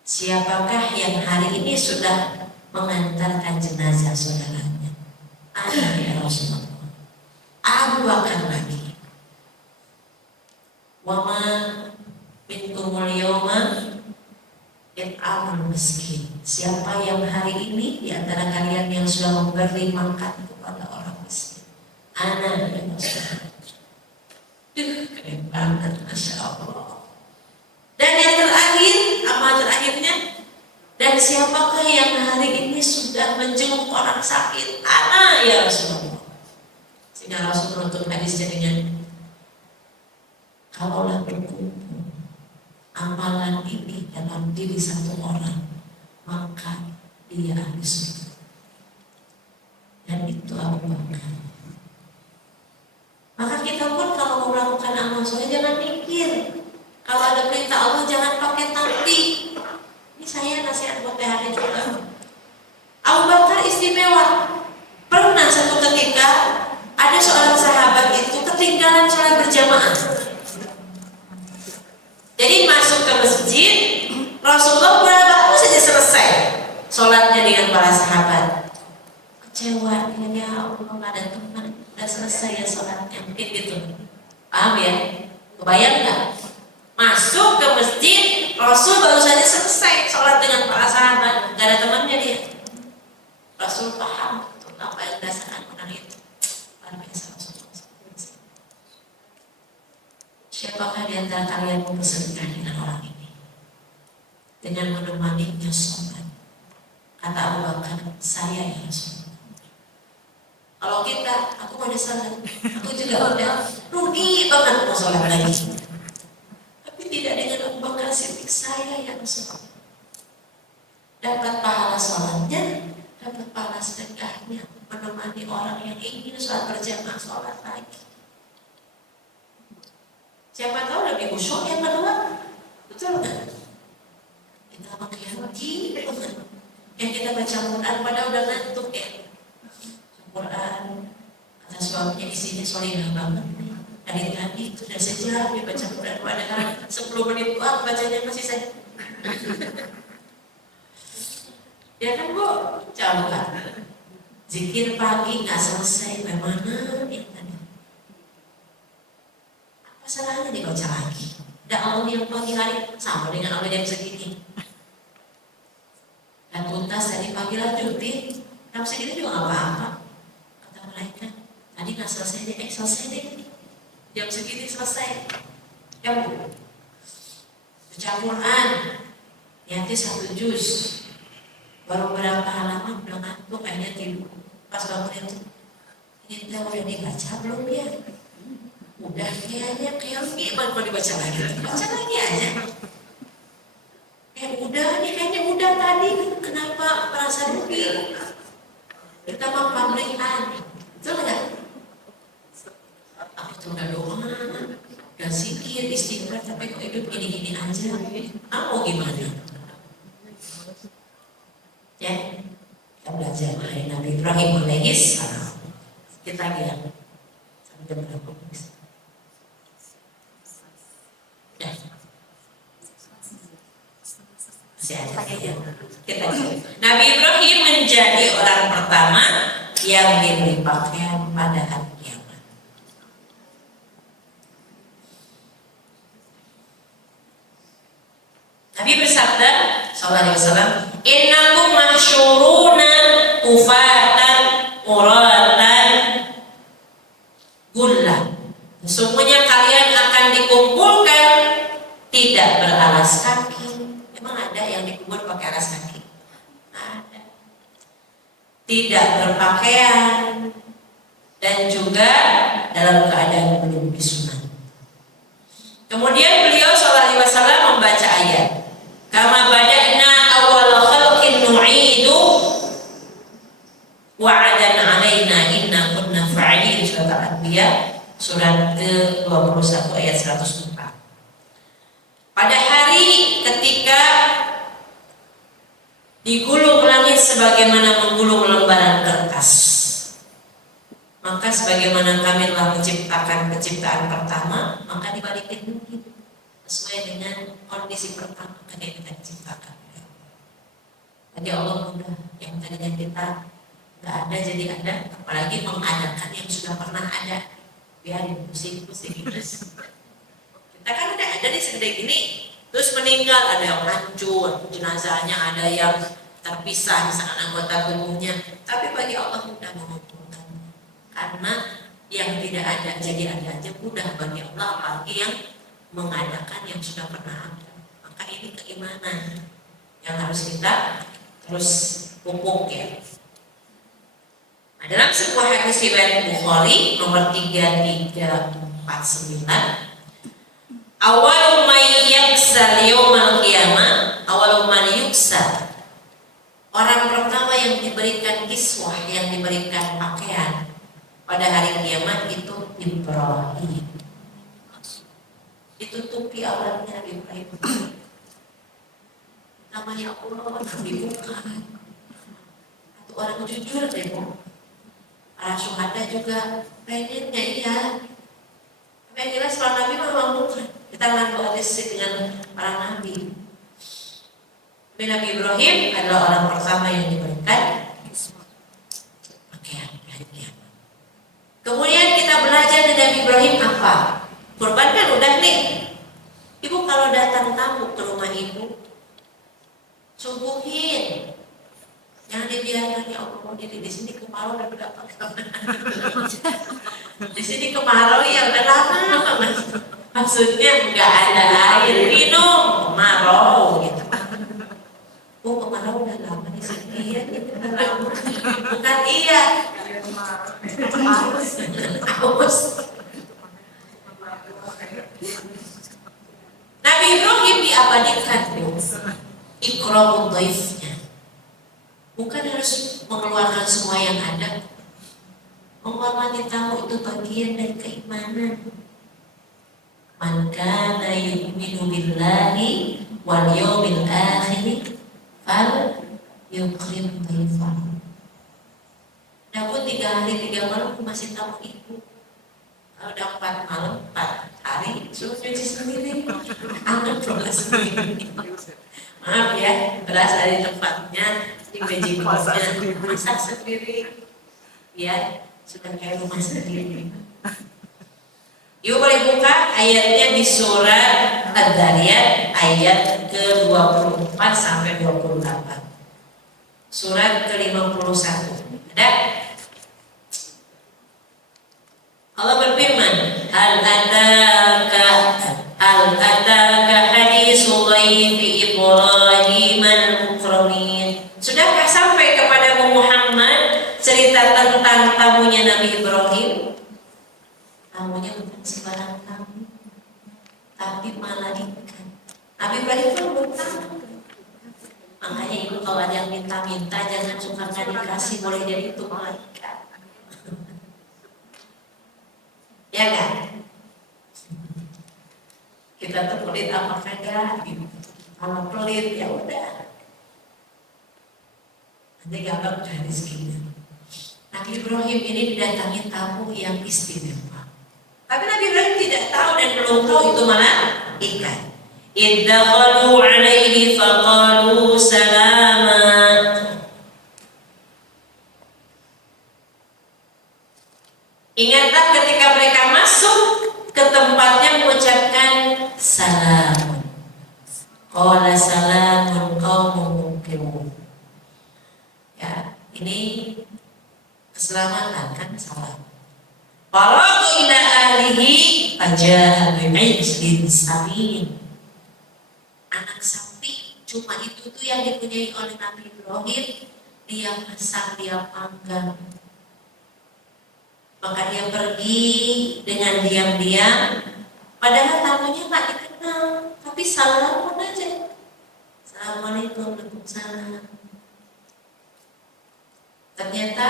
Siapakah yang hari ini sudah mengantarkan jenazah saudaranya? Ana ya Rasulullah. Abu Bakar lagi. Wama minkumul yawma it'amul miskin. Siapa yang hari ini di antara kalian yang sudah memberi makan kepada orang miskin? Ana ya Rasulullah. Keren banget, Masya Allah. Dan yang terakhir, amal terakhirnya, dan siapakah yang hari ini sudah menjenguk orang sakit? Ana ya Rasulullah. Sehingga Rasul menutup hadisnya dengan, kalaulah berkumpul amalan ini dalam diri satu orang, maka dia ahli surga. Dan itu Abu Bakar. Maka kita pun kalau mau melakukan amal soleh jangan mikir. Kalau ada perintah Allah jangan pakai tapi. Ini saya nasihat buat THR juga. Abu Bakar istimewa. Pernah satu ketika ada seorang sahabat itu ketinggalan sholat berjamaah. Jadi masuk ke masjid, Rasulullah baru saja selesai sholatnya dengan para sahabat. Kecewa, ya Allah ada teman, udah selesai ya sholatnya, mungkin gitu. Paham ya? Kebayang nggak? Masuk ke masjid, Rasul baru saja selesai sholat dengan para sahabat, nggak ada temannya dia. Rasul paham betul apa yang dirasakan orang itu. Luar biasa Rasulullah. Siapakah di antara kalian mau bersedekah dengan orang ini? Dengan menemaninya sholat. Kata Abu Bakar, saya ya Rasulullah. Kalau kita, aku mau sholat, aku juga udah rugi banget mau sholat lagi. Tidak dengan Abu Bakar Siddiq, saya ya Rasulullah. Dapat pahala sholatnya, dapat pahala sedekahnya, menemani orang yang ingin sholat berjamaah sholat lagi. Siapa tahu lebih khusyuk yang kedua, betul kan? Kita pakai rugi, yang kita baca Quran pada udah ngantuk ya. Quran atas suaminya isinya solihah banget nih. Tadi itu sudah sejam dia baca Quran, padahal 10 menit doang bacanya masih saja. Ya kan Bu, coba zikir pagi nggak selesai, bagaimana ya kan? Apa salahnya dibaca lagi? Dan Allah yang pagi hari sama dengan Allah jam segini. Dan tuntas dari pagi lanjutin, jam segini juga nggak apa-apa. Kata malaikat, tadi nggak selesai deh, selesai deh. Jam segini selesai. Ya Bu, baca Quran, nanti 1 juz. Baru berapa halaman udah ngantuk, kayaknya tidur. Pas bangun itu, ini kita udah dibaca belum ya? Udah kayaknya gimana kalau dibaca lagi? Baca lagi aja. Udah nih kayaknya udah tadi. Kenapa merasa rugi? Kita mau pamrihan, betul nggak? Aku tuh udah doa, udah zikir, istighfar, tapi kok hidup gini-gini aja. Mau gimana? Ya, kita belajar dari Nabi Ibrahim alaihissalam. Kita lihat sampai jam berapa? Ya, masih ada ya. Kita lihat. Nabi Ibrahim menjadi orang pertama yang diberi pakaian pada hari kiamat. Nabi bersabda, sallallahu alaihi wasallam, innakum mahsyuruna ufatan uratan gullah. Sesungguhnya kalian akan dikumpulkan tidak beralas kaki. Memang ada yang dikubur pakai alas kaki? Ada. Tidak berpakaian dan juga dalam keadaan belum disunat. Kemudian beliau sallallahu alaihi wasallam membaca ayat, kama bada'na awwal khalqin nu'idu wa'adan 'alaina inna kunna fa'ilin. Surat Al-Anbiya surat ke-21 ayat 104. Pada hari ketika digulung langit sebagaimana menggulung lembaran kertas, maka sebagaimana kami telah menciptakan penciptaan pertama, maka dibalikin lagi sesuai dengan kondisi pertama ketika kita diciptakan. Bagi Allah mudah, yang tadinya kita nggak ada jadi ada, apalagi mengadakan yang sudah pernah ada. Biarin pusing-pusing terus. Kita kan udah ada di segede gini, terus meninggal, ada yang hancur, jenazahnya ada yang terpisah misalkan anggota tubuhnya. Tapi bagi Allah mudah mengumpulkan, karena yang tidak ada jadi ada aja mudah bagi Allah, apalagi yang mengadakan yang sudah pernah ada. Maka ini keimanan yang harus kita terus pupuk ya. Nah, dalam sebuah hadis riwayat Bukhari nomor 3349, awal may yaksal yaumal qiyamah, awal man yuksal, orang pertama yang diberikan kiswah, yang diberikan pakaian pada hari kiamat itu Ibrahim. Itu tupi awalnya Ibrahim. Namanya Allah dibuka. Itu orang jujur deh Bu. Para syuhada juga pengennya iya. Tapi yang jelas para nabi memang bukan. Kita lalu adisi dengan para nabi. Nabi Ibrahim adalah orang pertama yang diberikan pakaian hari kiamat. Kemudian kita belajar dari Nabi Ibrahim apa? Kurban kan udah nih. Ibu kalau datang tamu ke rumah ibu, subuhin. Jangan dibiarkan, ya Allah, di sini kemarau udah berapa kali. Di sini kemarau ya udah lama. Maksudnya nggak ada air minum, kemarau gitu. Oh, kemarau udah lama di sini ya, lama. Bukan iya. Aus. Nabi Ibrahim diabadikan ikramul dhaifnya. Bukan harus mengeluarkan semua yang ada. Menghormati tamu itu bagian dari keimanan. Man kana yu'minu billahi wal yawmil akhir fal yukrim dhaifahu. Namun 3 hari 3 malam masih tamu ibu. Kalau udah 4 malam 4 hari suruh cuci sendiri, angkat bola sendiri. Maaf ya, beras dari tempatnya, di vegetablesnya masak sendiri, ya sudah kayak rumah sendiri. Yuk boleh buka ayatnya di surat Ad-Dariyat ayat ke-24 sampai 28. Surat ke-51. Ada? Allah berfirman, hal ataka haditsu dhaifi Ibrahim al-mukramin. Sudahkah sampai kepada Muhammad cerita tentang tamunya Nabi Ibrahim? Tamunya bukan sembarang tamu, tapi malaikat. Nabi Ibrahim itu bertamu. Makanya ibu kalau ada yang minta-minta jangan suka nggak dikasih, boleh jadi itu malaikat. Ya kan? Kita tuh pelit apa kagak? Kalau pelit ya udah. Nanti gampang cari rezekinya. Nabi Ibrahim ini didatangi tamu yang istimewa. Tapi Nabi Ibrahim tidak tahu dan belum tahu itu malaikat. Iddakhalu alaihi faqalu salama. Ingatlah ketika mereka masuk ke tempatnya mengucapkan salam. Qala salamun qaumun munkarun. Ya, ini keselamatan kan salam. Faraqu ila ahlihi faja'a bi'ijlin samin. Anak sapi cuma itu tuh yang dipunyai oleh Nabi Ibrahim, dia masak, dia panggang. Maka dia pergi dengan diam-diam, padahal tamunya nggak dikenal, tapi salamun aja. Assalamualaikum, waalaikumsalam. Ternyata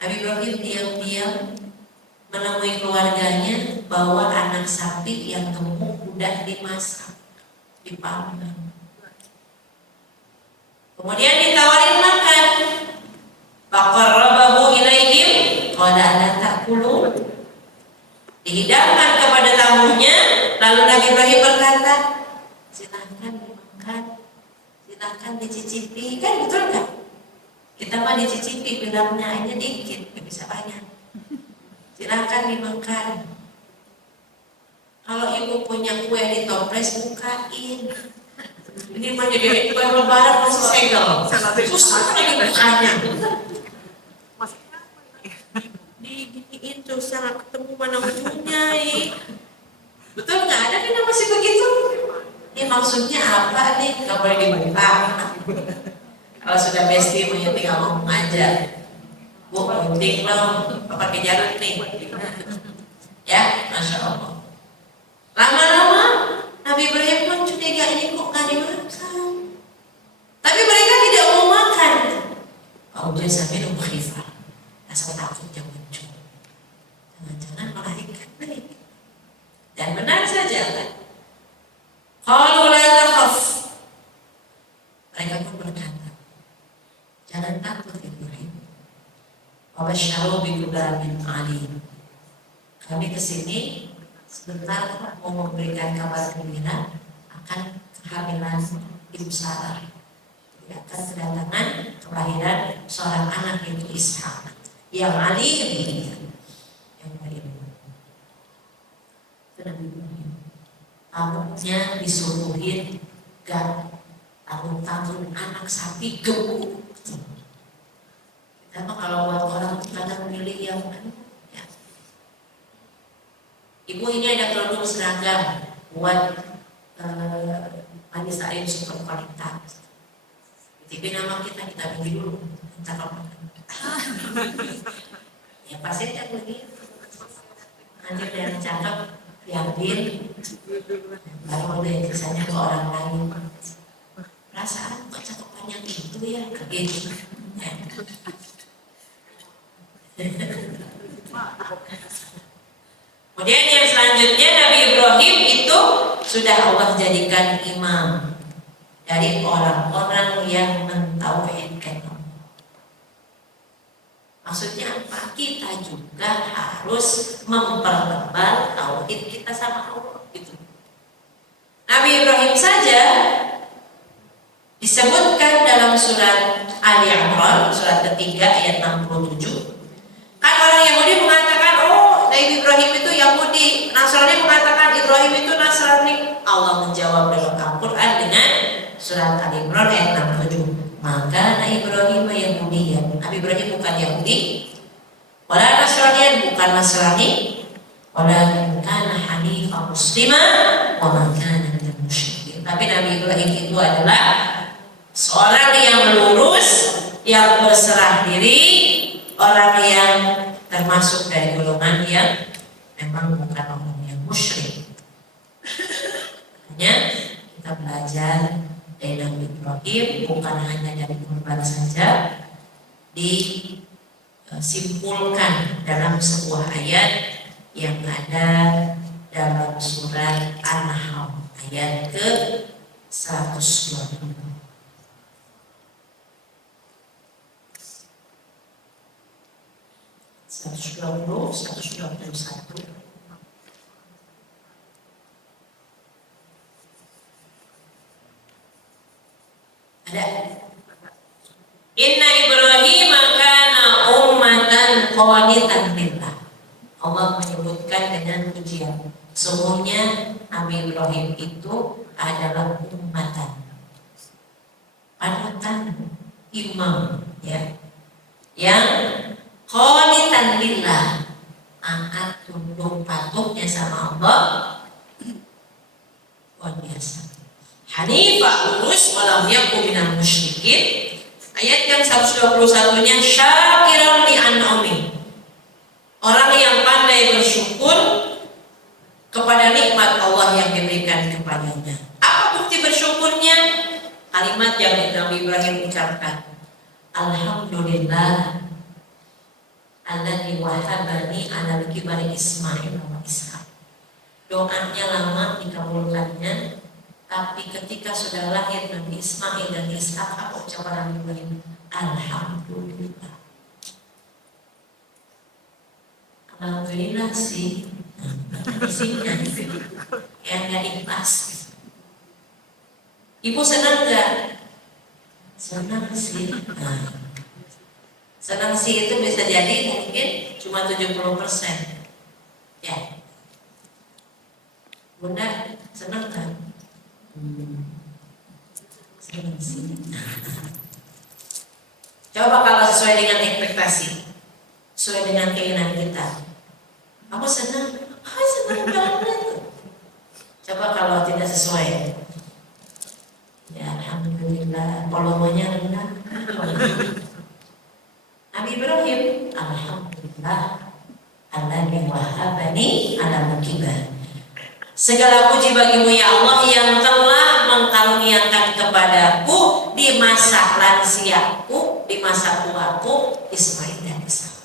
Nabi Ibrahim diam-diam menemui keluarganya bawa anak sapi yang gemuk udah dimasak, dipanggang. Kemudian ditawarin makan. Faqarrabahu ilaihim qala la ta'kulun. Dihidangkan kepada tamunya, lalu Nabi Ibrahim berkata, silahkan dimakan, silahkan dicicipi. Kan betul kan? Kita mah dicicipi, bilangnya aja dikit, gak bisa banyak. Silahkan dimakan. Kalau ibu punya kue di toples, bukain. Ini mah jadi kue lebaran masih segel. Susah lagi bukanya. Diginiin terus sangat ketemu mana ujungnya. Betul nggak? Ada kan masih begitu? Ini maksudnya apa nih? Gak boleh dibuka. Kalau sudah bestie mau tinggal ngomong aja. Bu, gunting dong, pakai jarum nih. Ya, Masya Allah. Lama-lama Nabi Ibrahim pun curiga, ini kok gak dimakan. Tapi mereka tidak mau makan. Dia sampai nunggu khifah. Rasa takut yang muncul. Jangan-jangan malaikat nih. Dan benar saja kan. Qalu la takhaf. Mereka pun berkata, jangan takut Ibrahim. Wa basyaru bi ghulamin alim. Kami kesini sebentar mau memberikan kabar gembira akan kehamilan ibu Sarah. Akan kedatangan kelahiran seorang anak yaitu Ishak yang alim, yang baik. Tamunya disuruhin gak tanggung anak sapi gemuk. Kita mah kalau buat orang kadang milih yang ya. Ibu ini ada kerudung seragam buat manis air super kualitas. Tapi nama kita bagi dulu, kita kalau ya pasti kan begitu. Nanti yang cakep diambil, baru deh kisahnya ke orang lain. Perasaan kok cakepannya gitu ya, gitu. Kemudian yang selanjutnya Nabi Ibrahim itu sudah Allah jadikan imam dari orang-orang yang mentauhidkan Allah. Maksudnya apa? Kita juga harus mempertebal tauhid kita sama Allah gitu. Nabi Ibrahim saja disebutkan dalam surat Ali Imran surat ketiga ayat 67. Kan orang Yahudi mengatakan, oh Nabi Ibrahim itu Yahudi, Nasrani mengatakan Ibrahim itu Nasrani. Allah menjawab dalam Al-Quran dengan surat Ali Imran ayat 67. Maka Nabi Ibrahim Yahudiyan. Nabi Ibrahim bukan Yahudi, wala Nasrani, bukan Nasrani, walakin kana hanifan muslimah wa ma kana minal musyrikin. Tapi Nabi Ibrahim itu adalah seorang yang lurus, yang berserah diri, orang yang termasuk dari golongan yang memang bukan orang yang musyrik. Hanya kita belajar dari Nabi Ibrahim bukan hanya dari korban saja, disimpulkan dalam sebuah ayat yang ada dalam surat An-Nahl ayat ke 120. 120, 121. Ada. Inna Ibrahim kana ummatan qanitan lillah. Allah menyebutkan dengan pujian. Sesungguhnya Nabi Ibrahim itu adalah ummatan, panutan, imam, ya, yang qanitan lillah, taat tunduk patuhnya sama Allah, luar biasa. Hanifah lurus walam yakun minal musyrikin. Ayat yang 121-nya syakiran li an'ami. Orang yang pandai bersyukur kepada nikmat Allah yang diberikan kepadanya. Apa bukti bersyukurnya? Kalimat yang Nabi Ibrahim ucapkan, alhamdulillah alladzi wahabani 'alal kibari Ismail wa Ishaq. Doanya lama dikabulkannya, tapi ketika sudah lahir Nabi Ismail dan Ishak, apa ucapan Nabi Ibrahim? Alhamdulillah. Alhamdulillah sih, isinya yang nggak ikhlas. Ibu senang nggak? Senang sih. Senang sih itu bisa jadi mungkin cuma 70%. Ya. Bunda senang kan? Senang sih. Coba kalau sesuai dengan ekspektasi, sesuai dengan keinginan kita, aku senang, senang banget. Coba kalau tidak sesuai, ya alhamdulillah, volumenya rendah. Nabi Ibrahim, alhamdulillah, alladzi wahabani 'alal kibar. Segala puji bagimu ya Allah yang telah mengkaruniakan kepadaku di masa lansiaku, di masa tuaku, Ismail dan Ishak.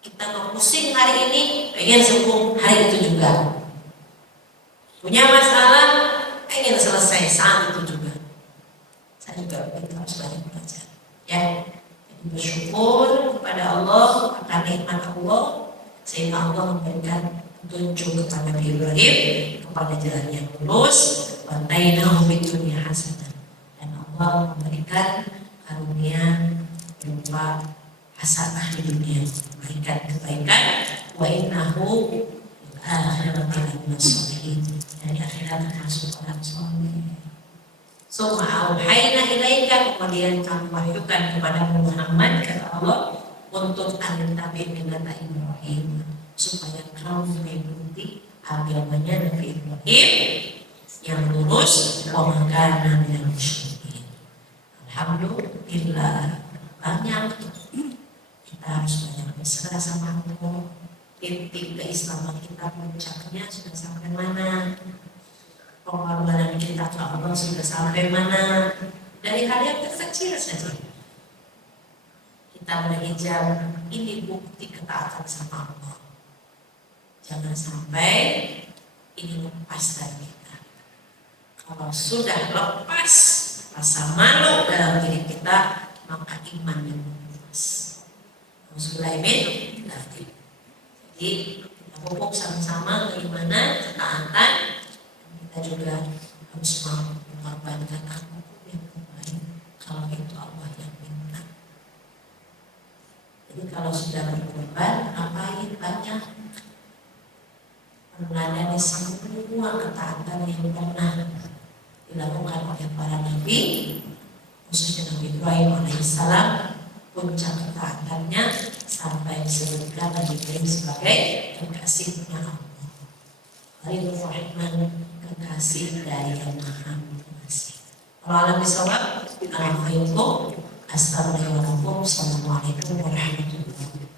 Kita mau pusing hari ini, pengen sembuh hari itu juga. Punya masalah, pengen selesai saat itu juga. Saya juga begitu, harus banyak belajar. Ya, jadi bersyukur kepada Allah akan nikmat Allah, sehingga Allah memberikan tunjuk kepada Nabi Ibrahim kepada jalan yang lurus, watainahu bidunya hasanah, dan Allah memberikan karunia berupa hasanah di dunia, kebaikan, wa innahu akhirati minas sholihin, dan di akhirat termasuk orang saleh. Summa auhayna ilaika, kemudian kami wahyukan kepada Muhammad, kata Allah, untuk an-tabi millata Ibrahim, supaya kau mengikuti agamanya Nabi Ibrahim yang lurus, wa ma kana minal musyrikin. Alhamdulillah, banyak kita harus banyak berserah sama Allah. Titik keislaman kita puncaknya sudah sampai mana? Pengorbanan kita ke Allah sudah sampai mana? Dari hal yang kecil saja kita berhijab, ini bukti ketaatan sama Allah. Jangan sampai ini lepas dari kita. Kalau sudah lepas rasa malu dalam diri kita, maka iman yang lepas. Sulaiman nanti. Jadi kita pupuk sama-sama bagaimana ketaatan. Kita juga harus mau mengorbankan apapun yang terbaik kalau itu Allah yang minta. Jadi kalau sudah berkorban, ngapain banyak? Meneladani semua ketaatan yang pernah dilakukan oleh para nabi, khususnya Nabi Ibrahim alaihissalam. Puncak ketaatannya sampai disebutkan Nabi Ibrahim sebagai kekasihnya Allah, Khalilur Rahman, kekasih dari yang Maha Pengasih. Kalau alam bisawab, assalamualaikum warahmatullahi wabarakatuh.